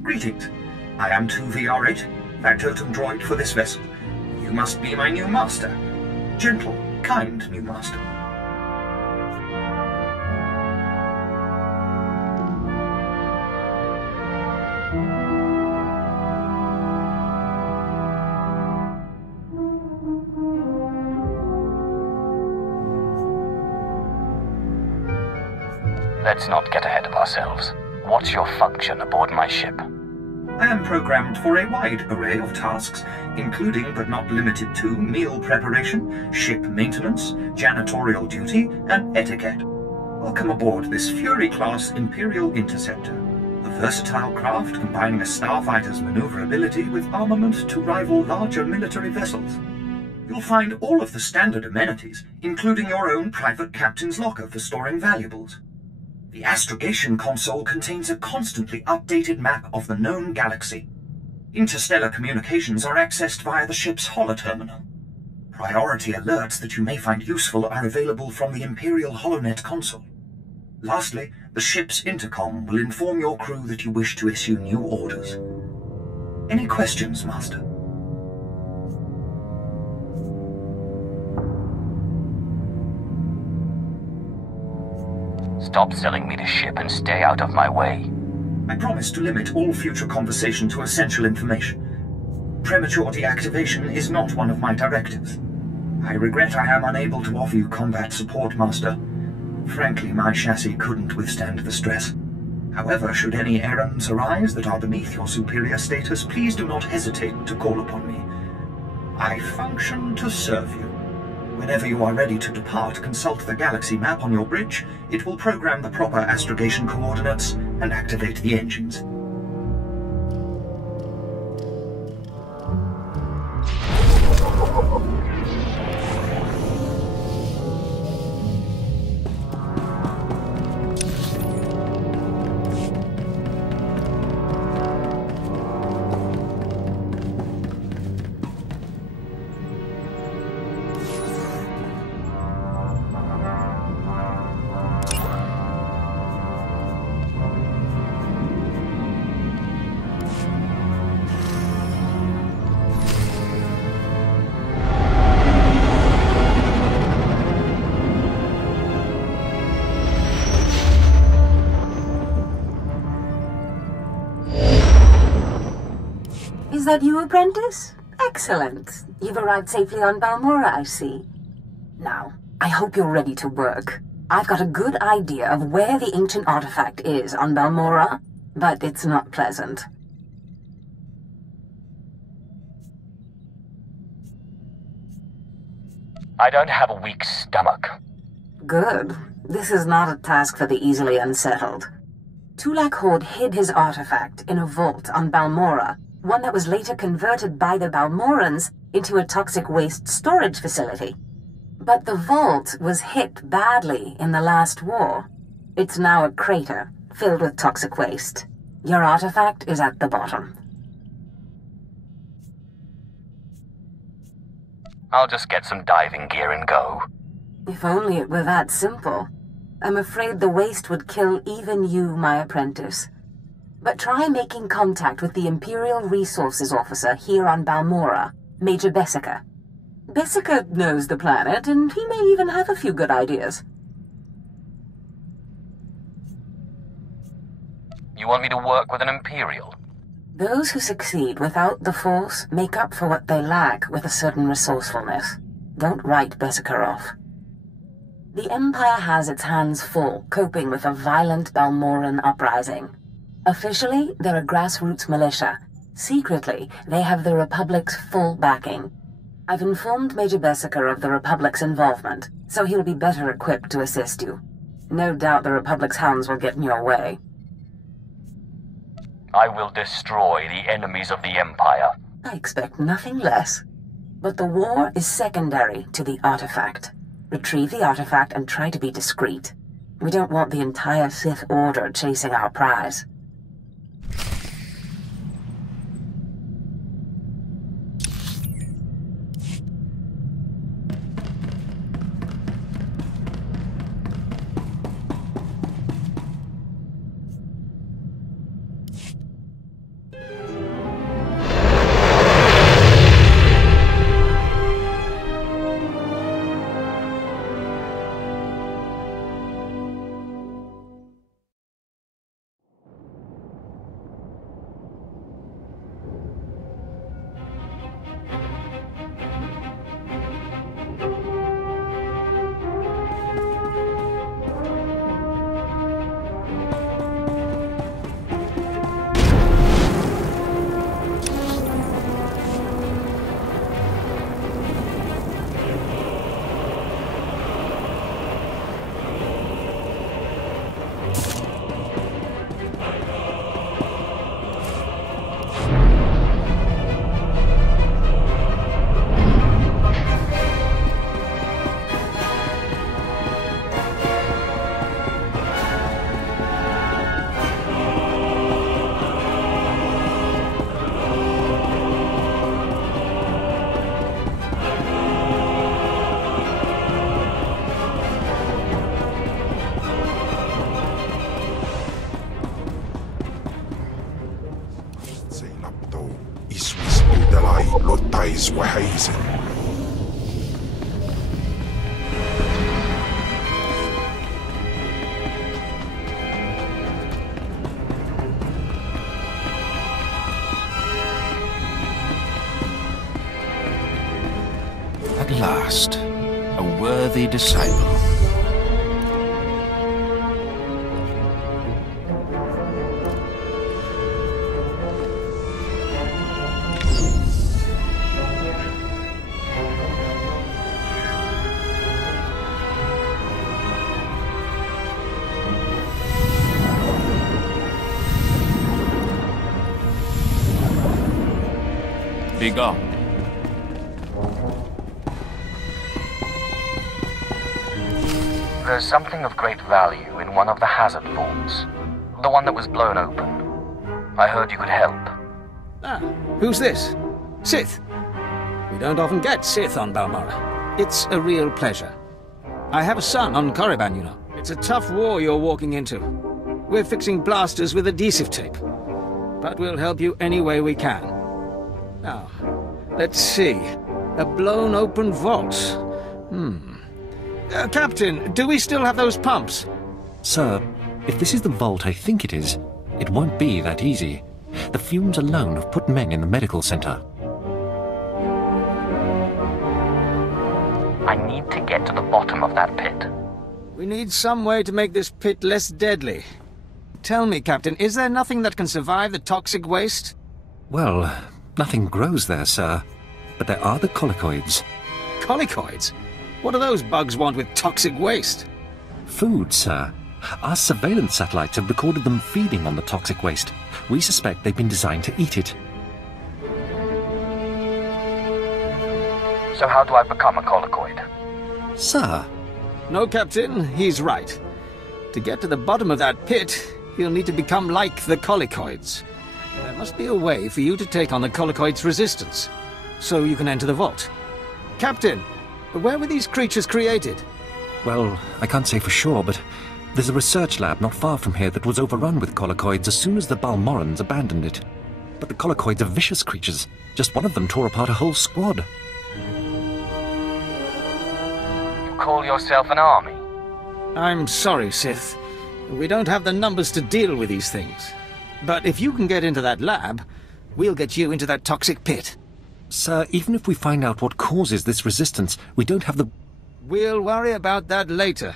Greetings. I am 2VR8, factotum droid for this vessel. You must be my new master. Gentle, kind new master. Let's not get ahead of ourselves. What's your function aboard my ship? I am programmed for a wide array of tasks, including but not limited to meal preparation, ship maintenance, janitorial duty, and etiquette. Welcome aboard this Fury-class Imperial Interceptor, a versatile craft combining a starfighter's maneuverability with armament to rival larger military vessels. You'll find all of the standard amenities, including your own private captain's locker for storing valuables. The astrogation console contains a constantly updated map of the known galaxy. Interstellar communications are accessed via the ship's holoterminal. Priority alerts that you may find useful are available from the Imperial HoloNet console. Lastly, the ship's intercom will inform your crew that you wish to issue new orders. Any questions, Master? Stop selling me the ship and stay out of my way. I promise to limit all future conversation to essential information. Premature deactivation is not one of my directives. I regret I am unable to offer you combat support, Master. Frankly, my chassis couldn't withstand the stress. However, should any errands arise that are beneath your superior status, please do not hesitate to call upon me. I function to serve you. Whenever you are ready to depart, consult the galaxy map on your bridge. It will program the proper astrogation coordinates and activate the engines. Is that you, apprentice? Excellent. You've arrived safely on Balmora, I see. Now, I hope you're ready to work. I've got a good idea of where the ancient artifact is on Balmora, but it's not pleasant. I don't have a weak stomach. Good. This is not a task for the easily unsettled. Tulak Horde hid his artifact in a vault on Balmora, one that was later converted by the Balmorans into a toxic waste storage facility. But the vault was hit badly in the last war. It's now a crater filled with toxic waste. Your artifact is at the bottom. I'll just get some diving gear and go. If only it were that simple. I'm afraid the waste would kill even you, my apprentice. But try making contact with the Imperial Resources Officer here on Balmora, Major Bessica. Bessica knows the planet, and he may even have a few good ideas. You want me to work with an Imperial? Those who succeed without the Force make up for what they lack with a certain resourcefulness. Don't write Bessica off. The Empire has its hands full coping with a violent Balmoran uprising. Officially, they're a grassroots militia. Secretly, they have the Republic's full backing. I've informed Major Bessica of the Republic's involvement, so he'll be better equipped to assist you. No doubt the Republic's hounds will get in your way. I will destroy the enemies of the Empire. I expect nothing less. But the war is secondary to the artifact. Retrieve the artifact and try to be discreet. We don't want the entire Sith Order chasing our prize. At last, a worthy disciple. Be gone. There's something of great value in one of the hazard vaults. The one that was blown open. I heard you could help. Ah, who's this? Sith. We don't often get Sith on Balmorra. It's a real pleasure. I have a son on Korriban, you know. It's a tough war you're walking into. We're fixing blasters with adhesive tape. But we'll help you any way we can. Now, let's see. A blown open vault. Captain, do we still have those pumps? Sir, if this is the vault I think it is, it won't be that easy. The fumes alone have put men in the medical center. I need to get to the bottom of that pit. We need some way to make this pit less deadly. Tell me, Captain, is there nothing that can survive the toxic waste? Well, nothing grows there, sir. But there are the colicoids. Colicoids? What do those bugs want with toxic waste? Food, sir. Our surveillance satellites have recorded them feeding on the toxic waste. We suspect they've been designed to eat it. So how do I become a colicoid? Sir? No, Captain, he's right. To get to the bottom of that pit, you'll need to become like the colicoids. There must be a way for you to take on the colicoids' resistance, so you can enter the vault. Captain, where were these creatures created? Well, I can't say for sure, but there's a research lab not far from here that was overrun with colicoids as soon as the Balmorrans abandoned it. But the colicoids are vicious creatures. Just one of them tore apart a whole squad. You call yourself an army? I'm sorry, Sith. We don't have the numbers to deal with these things. But if you can get into that lab, we'll get you into that toxic pit. Sir, even if we find out what causes this resistance, we don't have the... We'll worry about that later.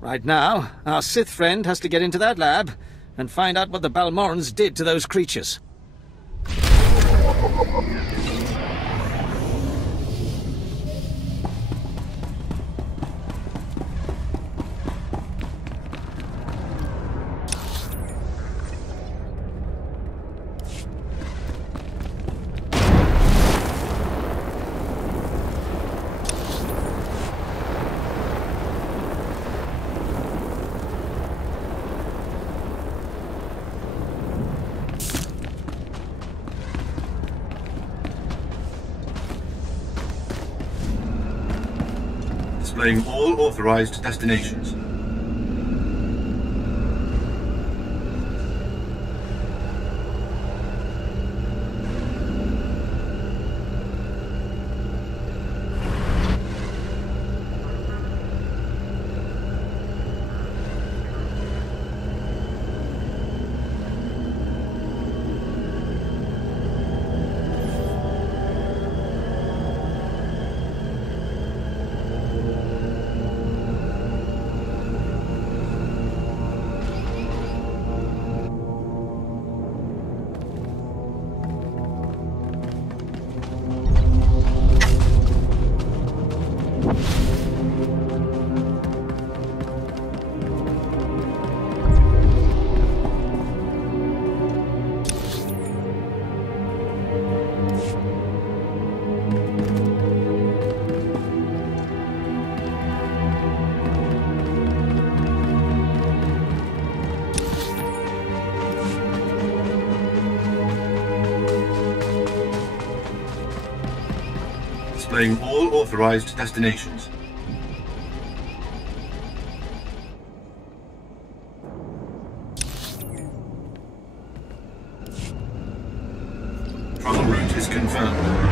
Right now, our Sith friend has to get into that lab and find out what the Balmorrans did to those creatures. Displaying all authorized destinations. Displaying all authorized destinations. Travel route is confirmed.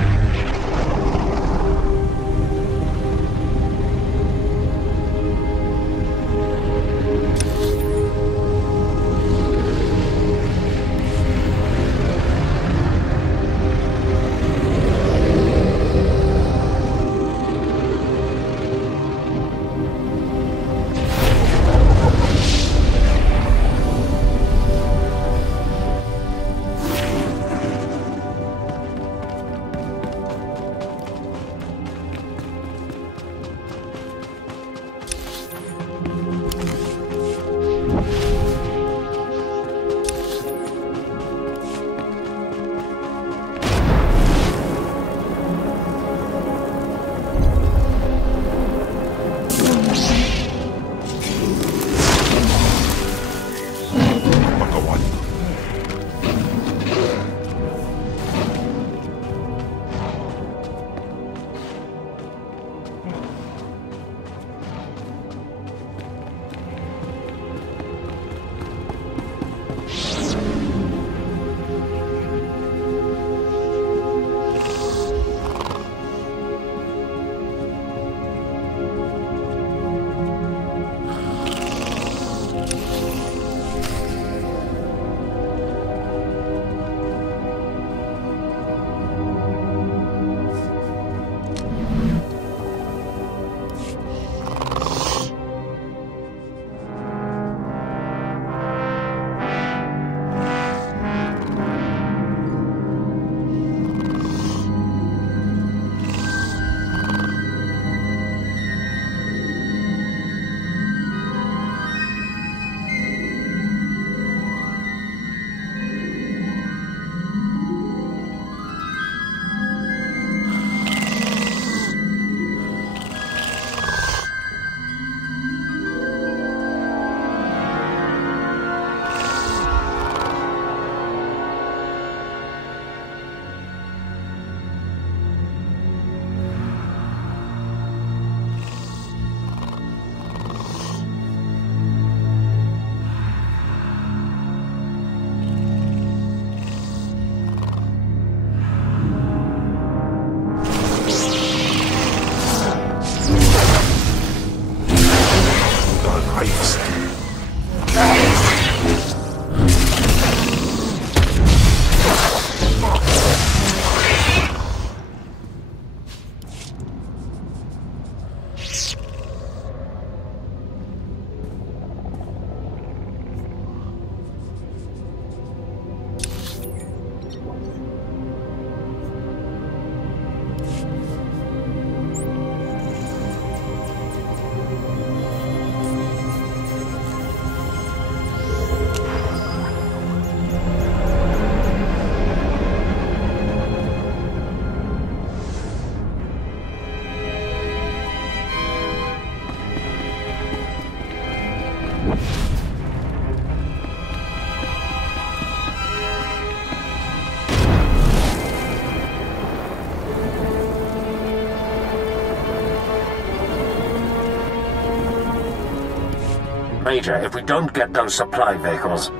Major, if we don't get those supply vehicles...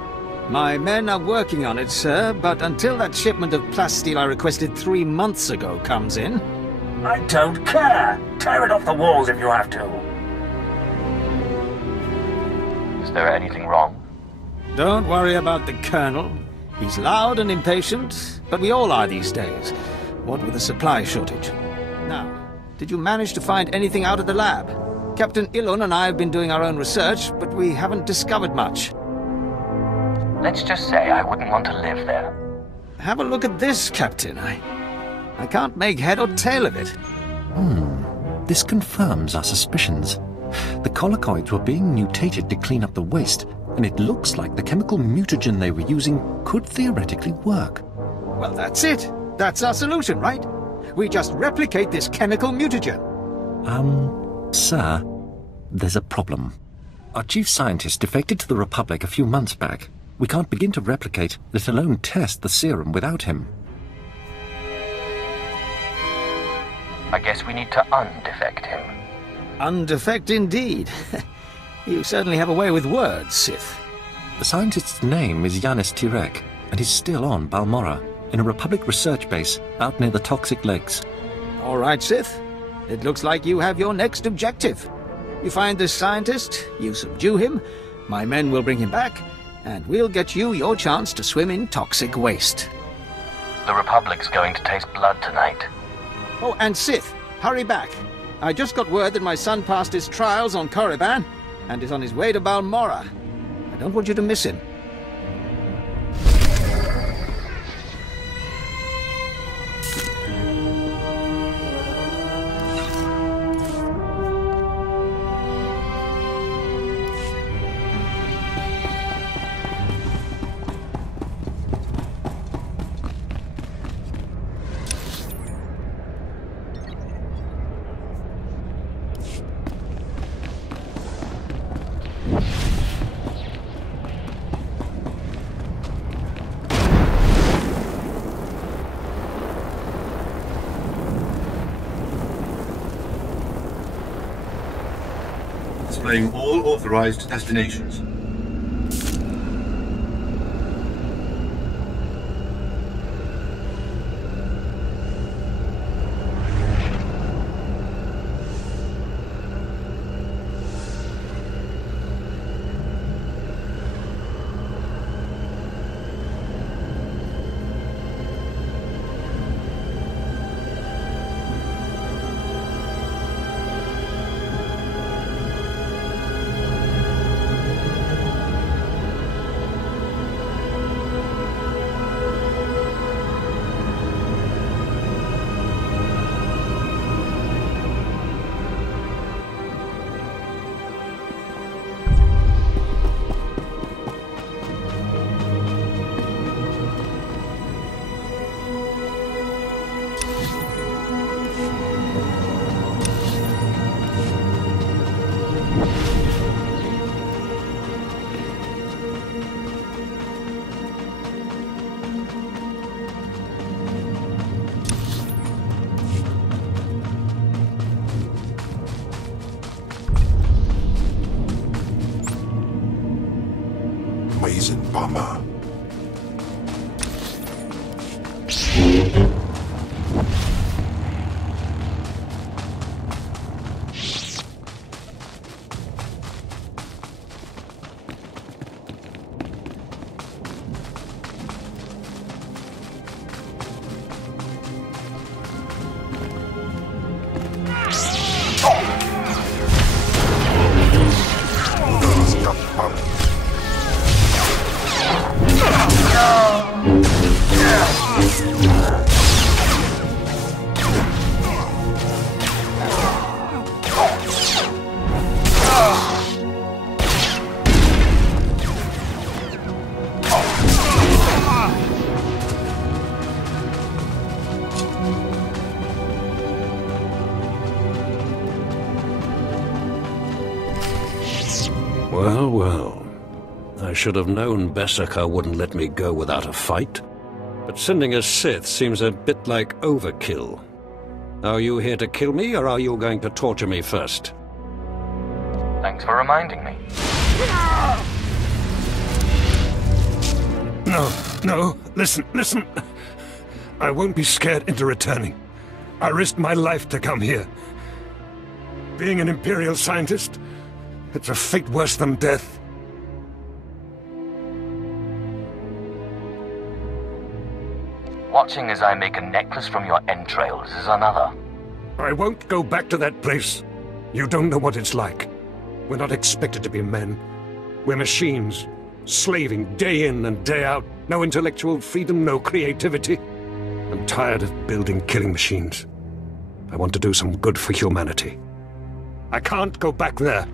My men are working on it, sir, but until that shipment of plasteel I requested 3 months ago comes in... I don't care! Tear it off the walls if you have to! Is there anything wrong? Don't worry about the Colonel. He's loud and impatient, but we all are these days, what with the supply shortage. Now, did you manage to find anything out of the lab? Captain Ilun and I have been doing our own research, but we haven't discovered much. Let's just say I wouldn't want to live there. Have a look at this, Captain. I can't make head or tail of it. This confirms our suspicions. The collocoids were being mutated to clean up the waste, and it looks like the chemical mutagen they were using could theoretically work. Well, that's it. That's our solution, right? We just replicate this chemical mutagen. Sir, there's a problem. Our chief scientist defected to the Republic a few months back. We can't begin to replicate, let alone test the serum without him. I guess we need to undefect him. Undefect indeed. You certainly have a way with words, Sith. The scientist's name is Yanis Tirek, and he's still on Balmorra, in a Republic research base out near the Toxic Lakes. All right, Sith. It looks like you have your next objective. You find this scientist, you subdue him, my men will bring him back, and we'll get you your chance to swim in toxic waste. The Republic's going to taste blood tonight. Oh, and Sith, hurry back. I just got word that my son passed his trials on Korriban, and is on his way to Balmorra. I don't want you to miss him. Displaying all authorized destinations. Amazing bomber. Well, well. I should have known Beskar wouldn't let me go without a fight. But sending a Sith seems a bit like overkill. Are you here to kill me, or are you going to torture me first? Thanks for reminding me. No, listen. I won't be scared into returning. I risked my life to come here. Being an Imperial scientist, it's a fate worse than death. Watching as I make a necklace from your entrails is another. I won't go back to that place. You don't know what it's like. We're not expected to be men. We're machines, slaving day in and day out. No intellectual freedom, no creativity. I'm tired of building killing machines. I want to do some good for humanity. I can't go back there.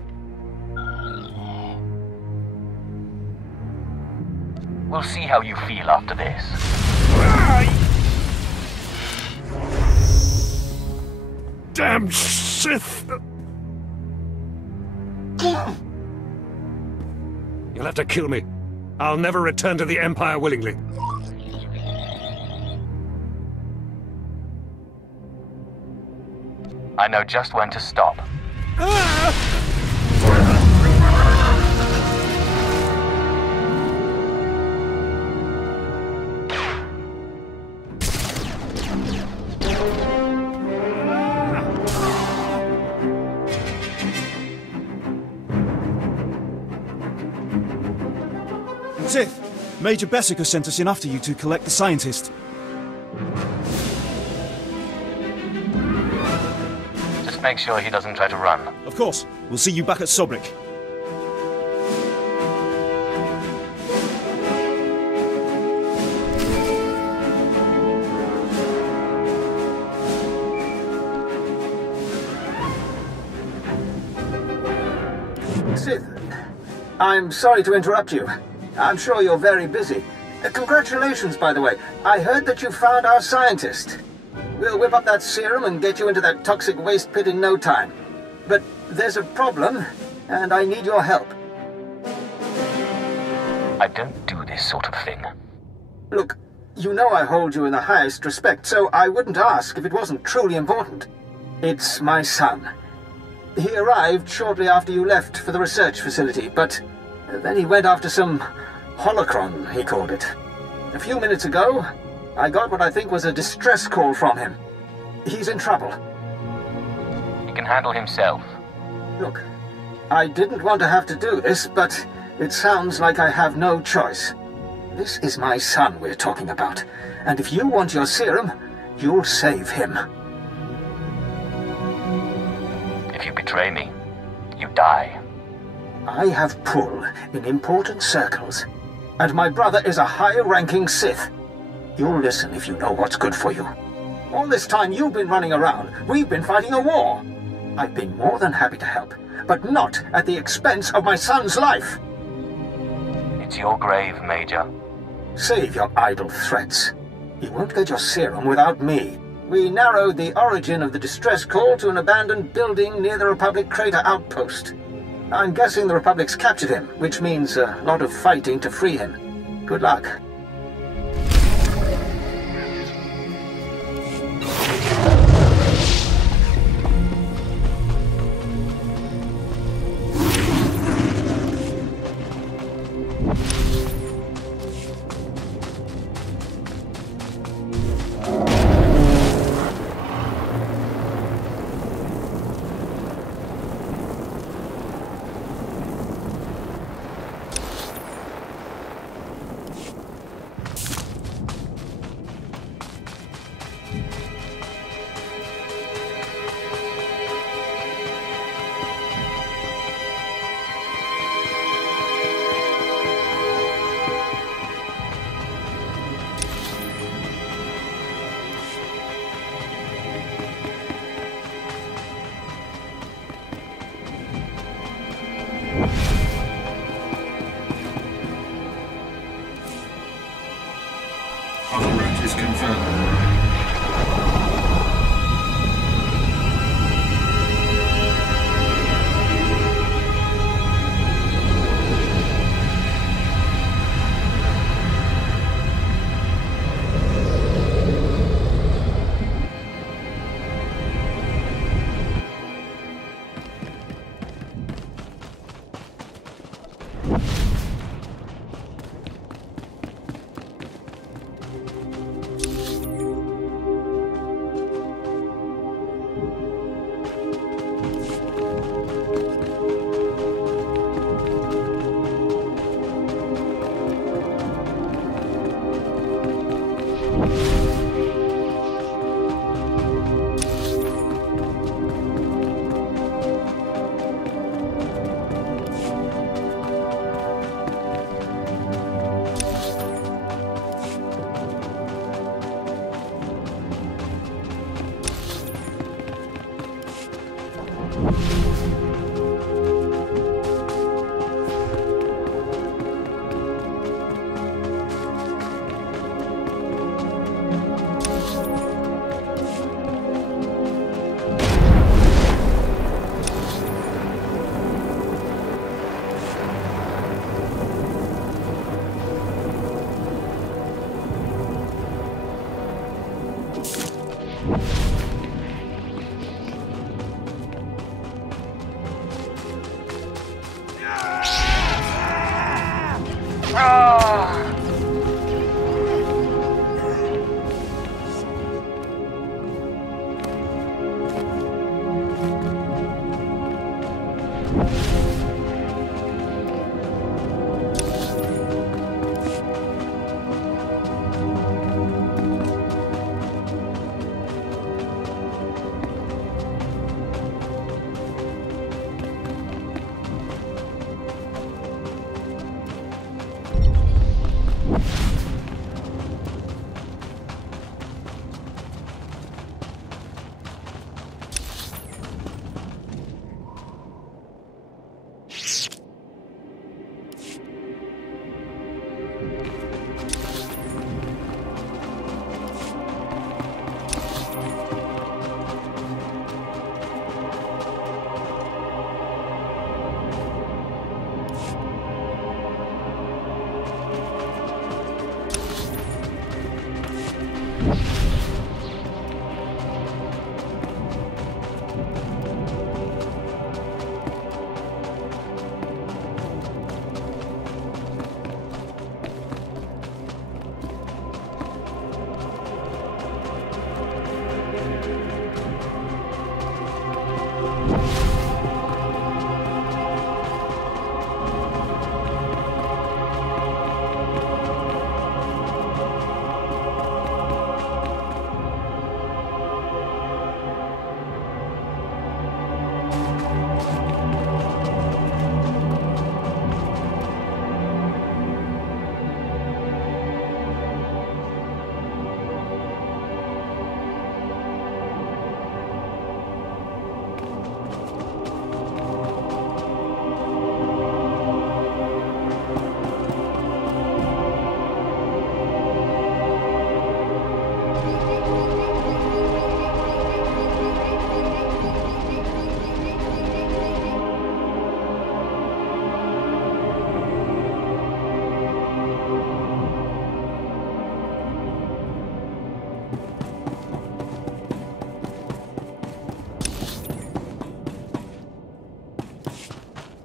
We'll see how you feel after this. Damn Sith! You'll have to kill me. I'll never return to the Empire willingly. I know just when to stop. Sith, Major Bessica sent us in after you to collect the scientist. Just make sure he doesn't try to run. Of course. We'll see you back at Sobrick. Sith, I'm sorry to interrupt you. I'm sure you're very busy. Congratulations, by the way. I heard that you found our scientist. We'll whip up that serum and get you into that toxic waste pit in no time. But there's a problem, and I need your help. I don't do this sort of thing. Look, you know I hold you in the highest respect, so I wouldn't ask if it wasn't truly important. It's my son. He arrived shortly after you left for the research facility, but then he went after some holocron, he called it. A few minutes ago, I got what I think was a distress call from him. He's in trouble. He can handle himself. Look, I didn't want to have to do this, but it sounds like I have no choice. This is my son we're talking about, and if you want your serum, you'll save him. If you betray me, you die. I have pull in important circles, and my brother is a high-ranking Sith. You'll listen if you know what's good for you. All this time you've been running around, we've been fighting a war. I've been more than happy to help, but not at the expense of my son's life. It's your grave, Major. Save your idle threats. You won't get your serum without me. We narrowed the origin of the distress call to an abandoned building near the Republic crater outpost. I'm guessing the Republic's captured him, which means a lot of fighting to free him. Good luck.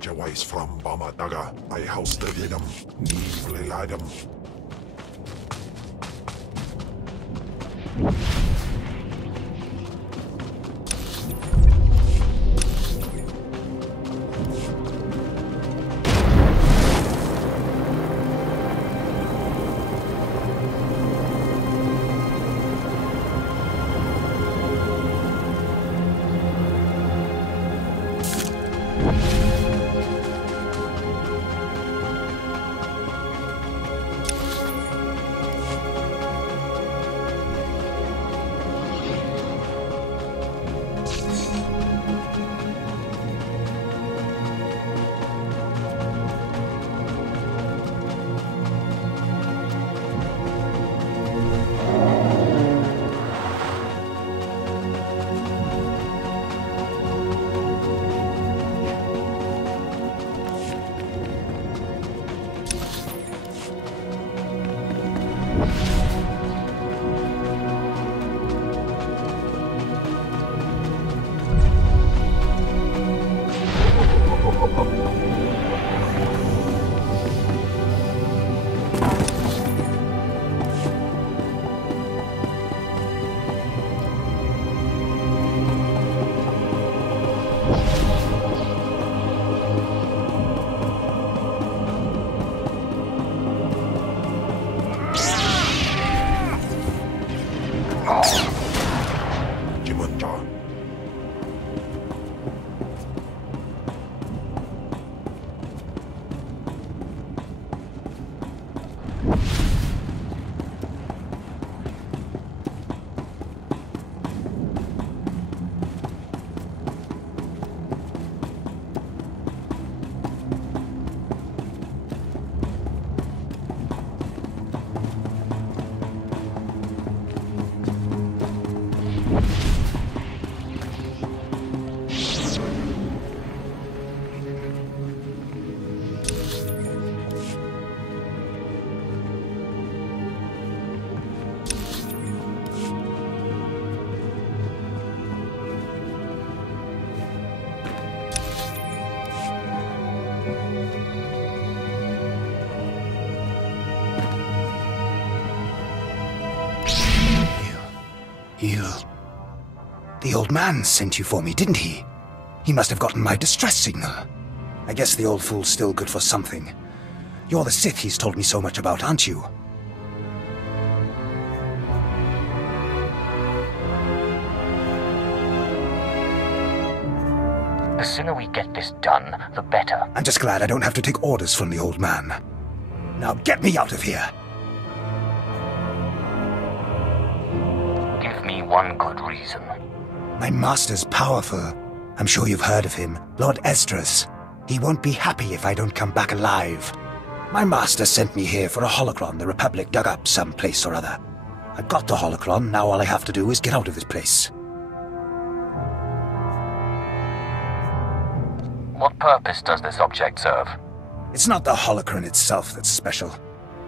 Jawais from Bamadaga, I house the Vidam, Nivleladam. The old man sent you for me, didn't he? He must have gotten my distress signal. I guess the old fool's still good for something. You're the Sith he's told me so much about, aren't you? The sooner we get this done, the better. I'm just glad I don't have to take orders from the old man. Now get me out of here! Give me one good reason. My master's powerful. I'm sure you've heard of him, Lord Esdras. He won't be happy if I don't come back alive. My master sent me here for a holocron the Republic dug up someplace or other. I've got the holocron, now all I have to do is get out of this place. What purpose does this object serve? It's not the holocron itself that's special.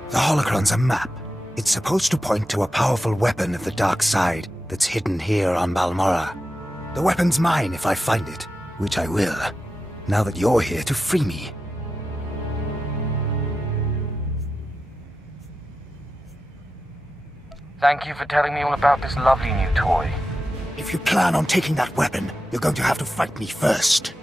The holocron's a map. It's supposed to point to a powerful weapon of the dark side that's hidden here on Balmorra. The weapon's mine if I find it, which I will, now that you're here to free me. Thank you for telling me all about this lovely new toy. If you plan on taking that weapon, you're going to have to fight me first.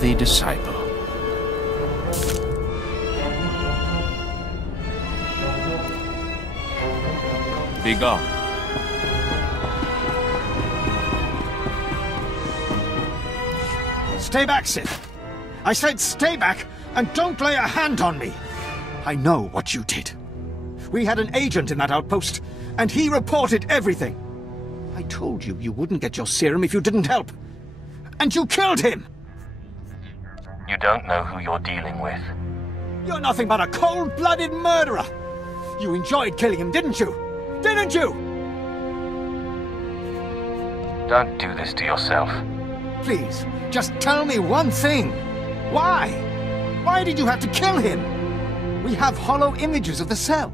worthy disciple. Be gone. Stay back, Sith! I said stay back, and don't lay a hand on me! I know what you did. We had an agent in that outpost, and he reported everything. I told you you wouldn't get your serum if you didn't help. And you killed him! You don't know who you're dealing with. You're nothing but a cold-blooded murderer! You enjoyed killing him, didn't you? Didn't you? Don't do this to yourself. Please, just tell me one thing. Why? Why did you have to kill him? We have hollow images of the cell.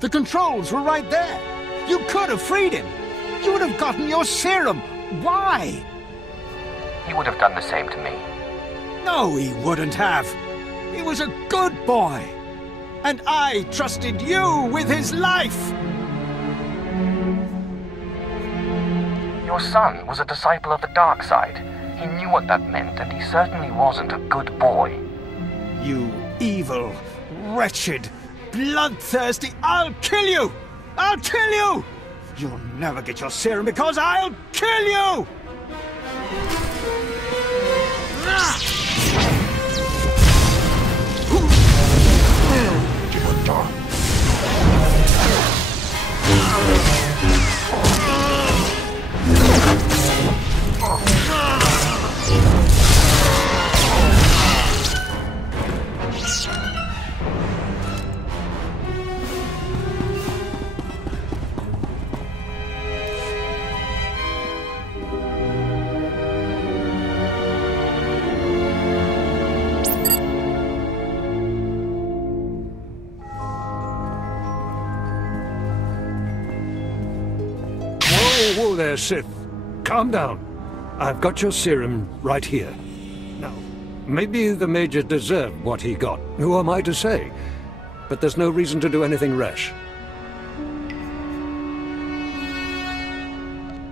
The controls were right there. You could have freed him. You would have gotten your serum. Why? He would have done the same to me. No, he wouldn't have. He was a good boy. And I trusted you with his life. Your son was a disciple of the dark side. He knew what that meant, and he certainly wasn't a good boy. You evil, wretched, bloodthirsty... I'll kill you! I'll kill you! You'll never get your serum because I'll kill you! Whoa there, Sith. Calm down. I've got your serum right here. Now, maybe the Major deserved what he got. Who am I to say? But there's no reason to do anything rash.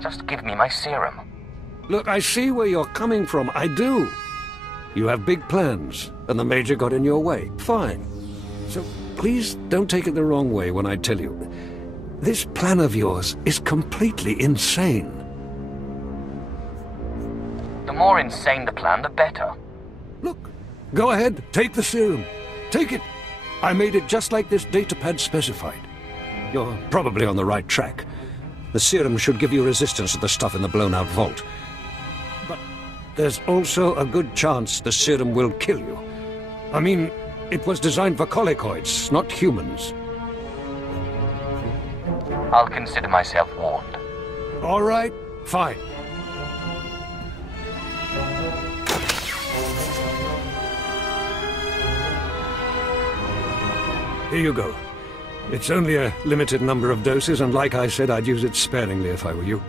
Just give me my serum. Look, I see where you're coming from. I do. You have big plans, and the Major got in your way. Fine. So please don't take it the wrong way when I tell you. This plan of yours is completely insane. The more insane the plan, the better. Look, go ahead, take the serum. Take it. I made it just like this datapad specified. You're probably on the right track. The serum should give you resistance to the stuff in the blown-out vault. But there's also a good chance the serum will kill you. I mean, it was designed for colicoids, not humans. I'll consider myself warned. All right, fine. Here you go. It's only a limited number of doses, and like I said, I'd use it sparingly if I were you.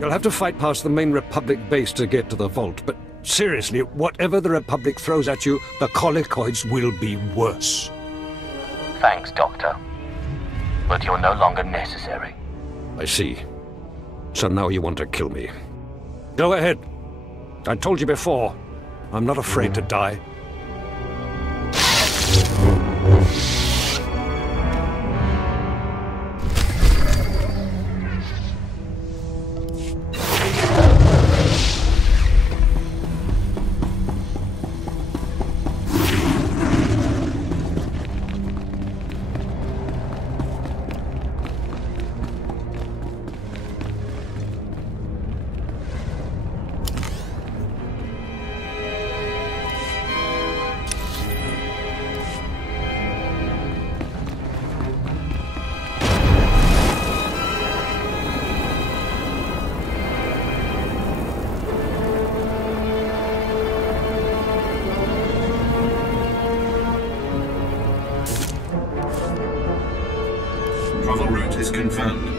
You'll have to fight past the main Republic base to get to the vault, but seriously, whatever the Republic throws at you, the colicoids will be worse. Thanks, Doctor. But you're no longer necessary. I see. So now you want to kill me. Go ahead. I told you before, I'm not afraid to die. Travel route is confirmed.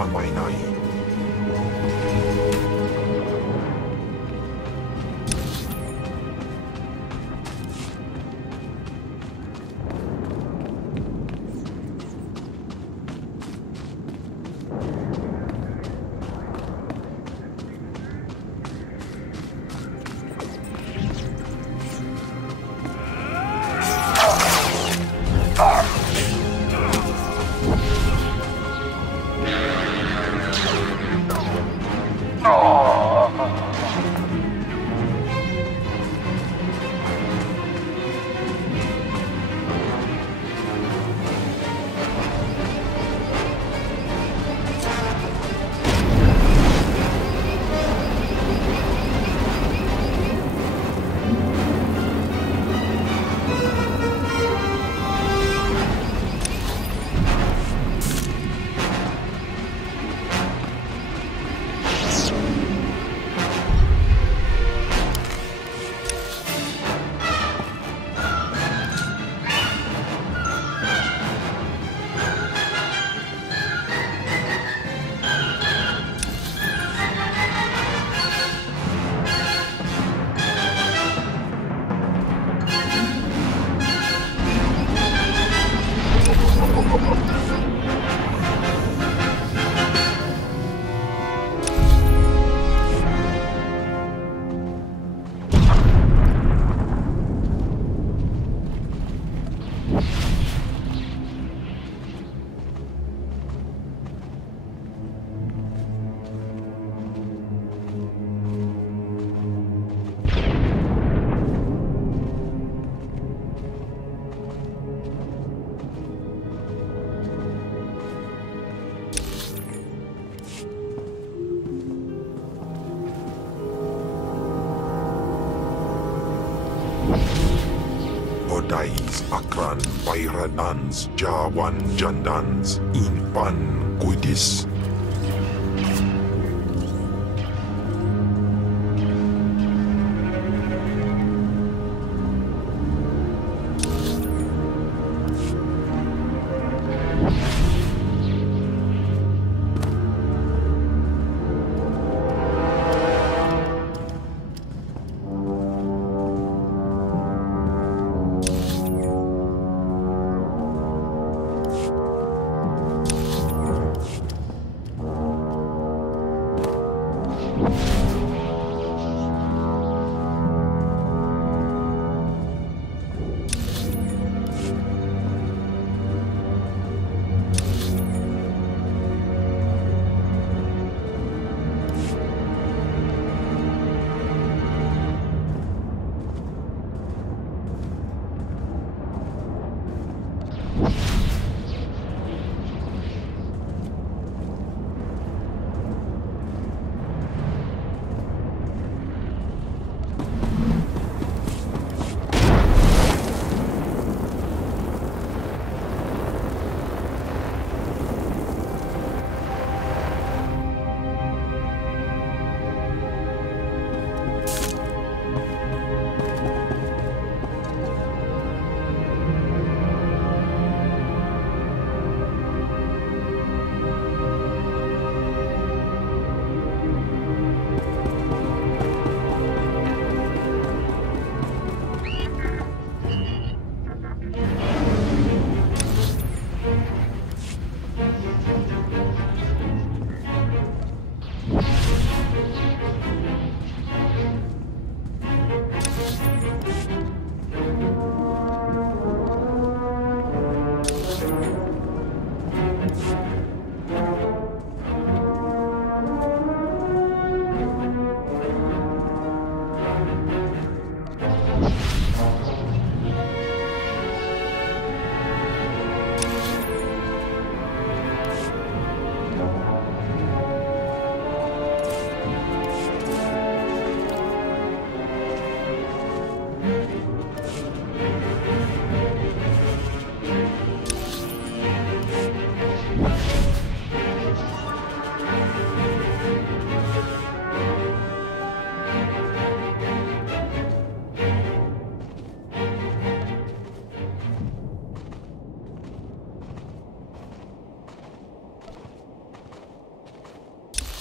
Amainai. Odais akran bayranans jawan jandans inpan kuidis.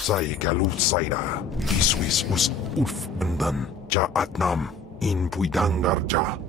Sai Galutsaira, Iswis Us Urfendan, Ja Atnam, In Puidangarja.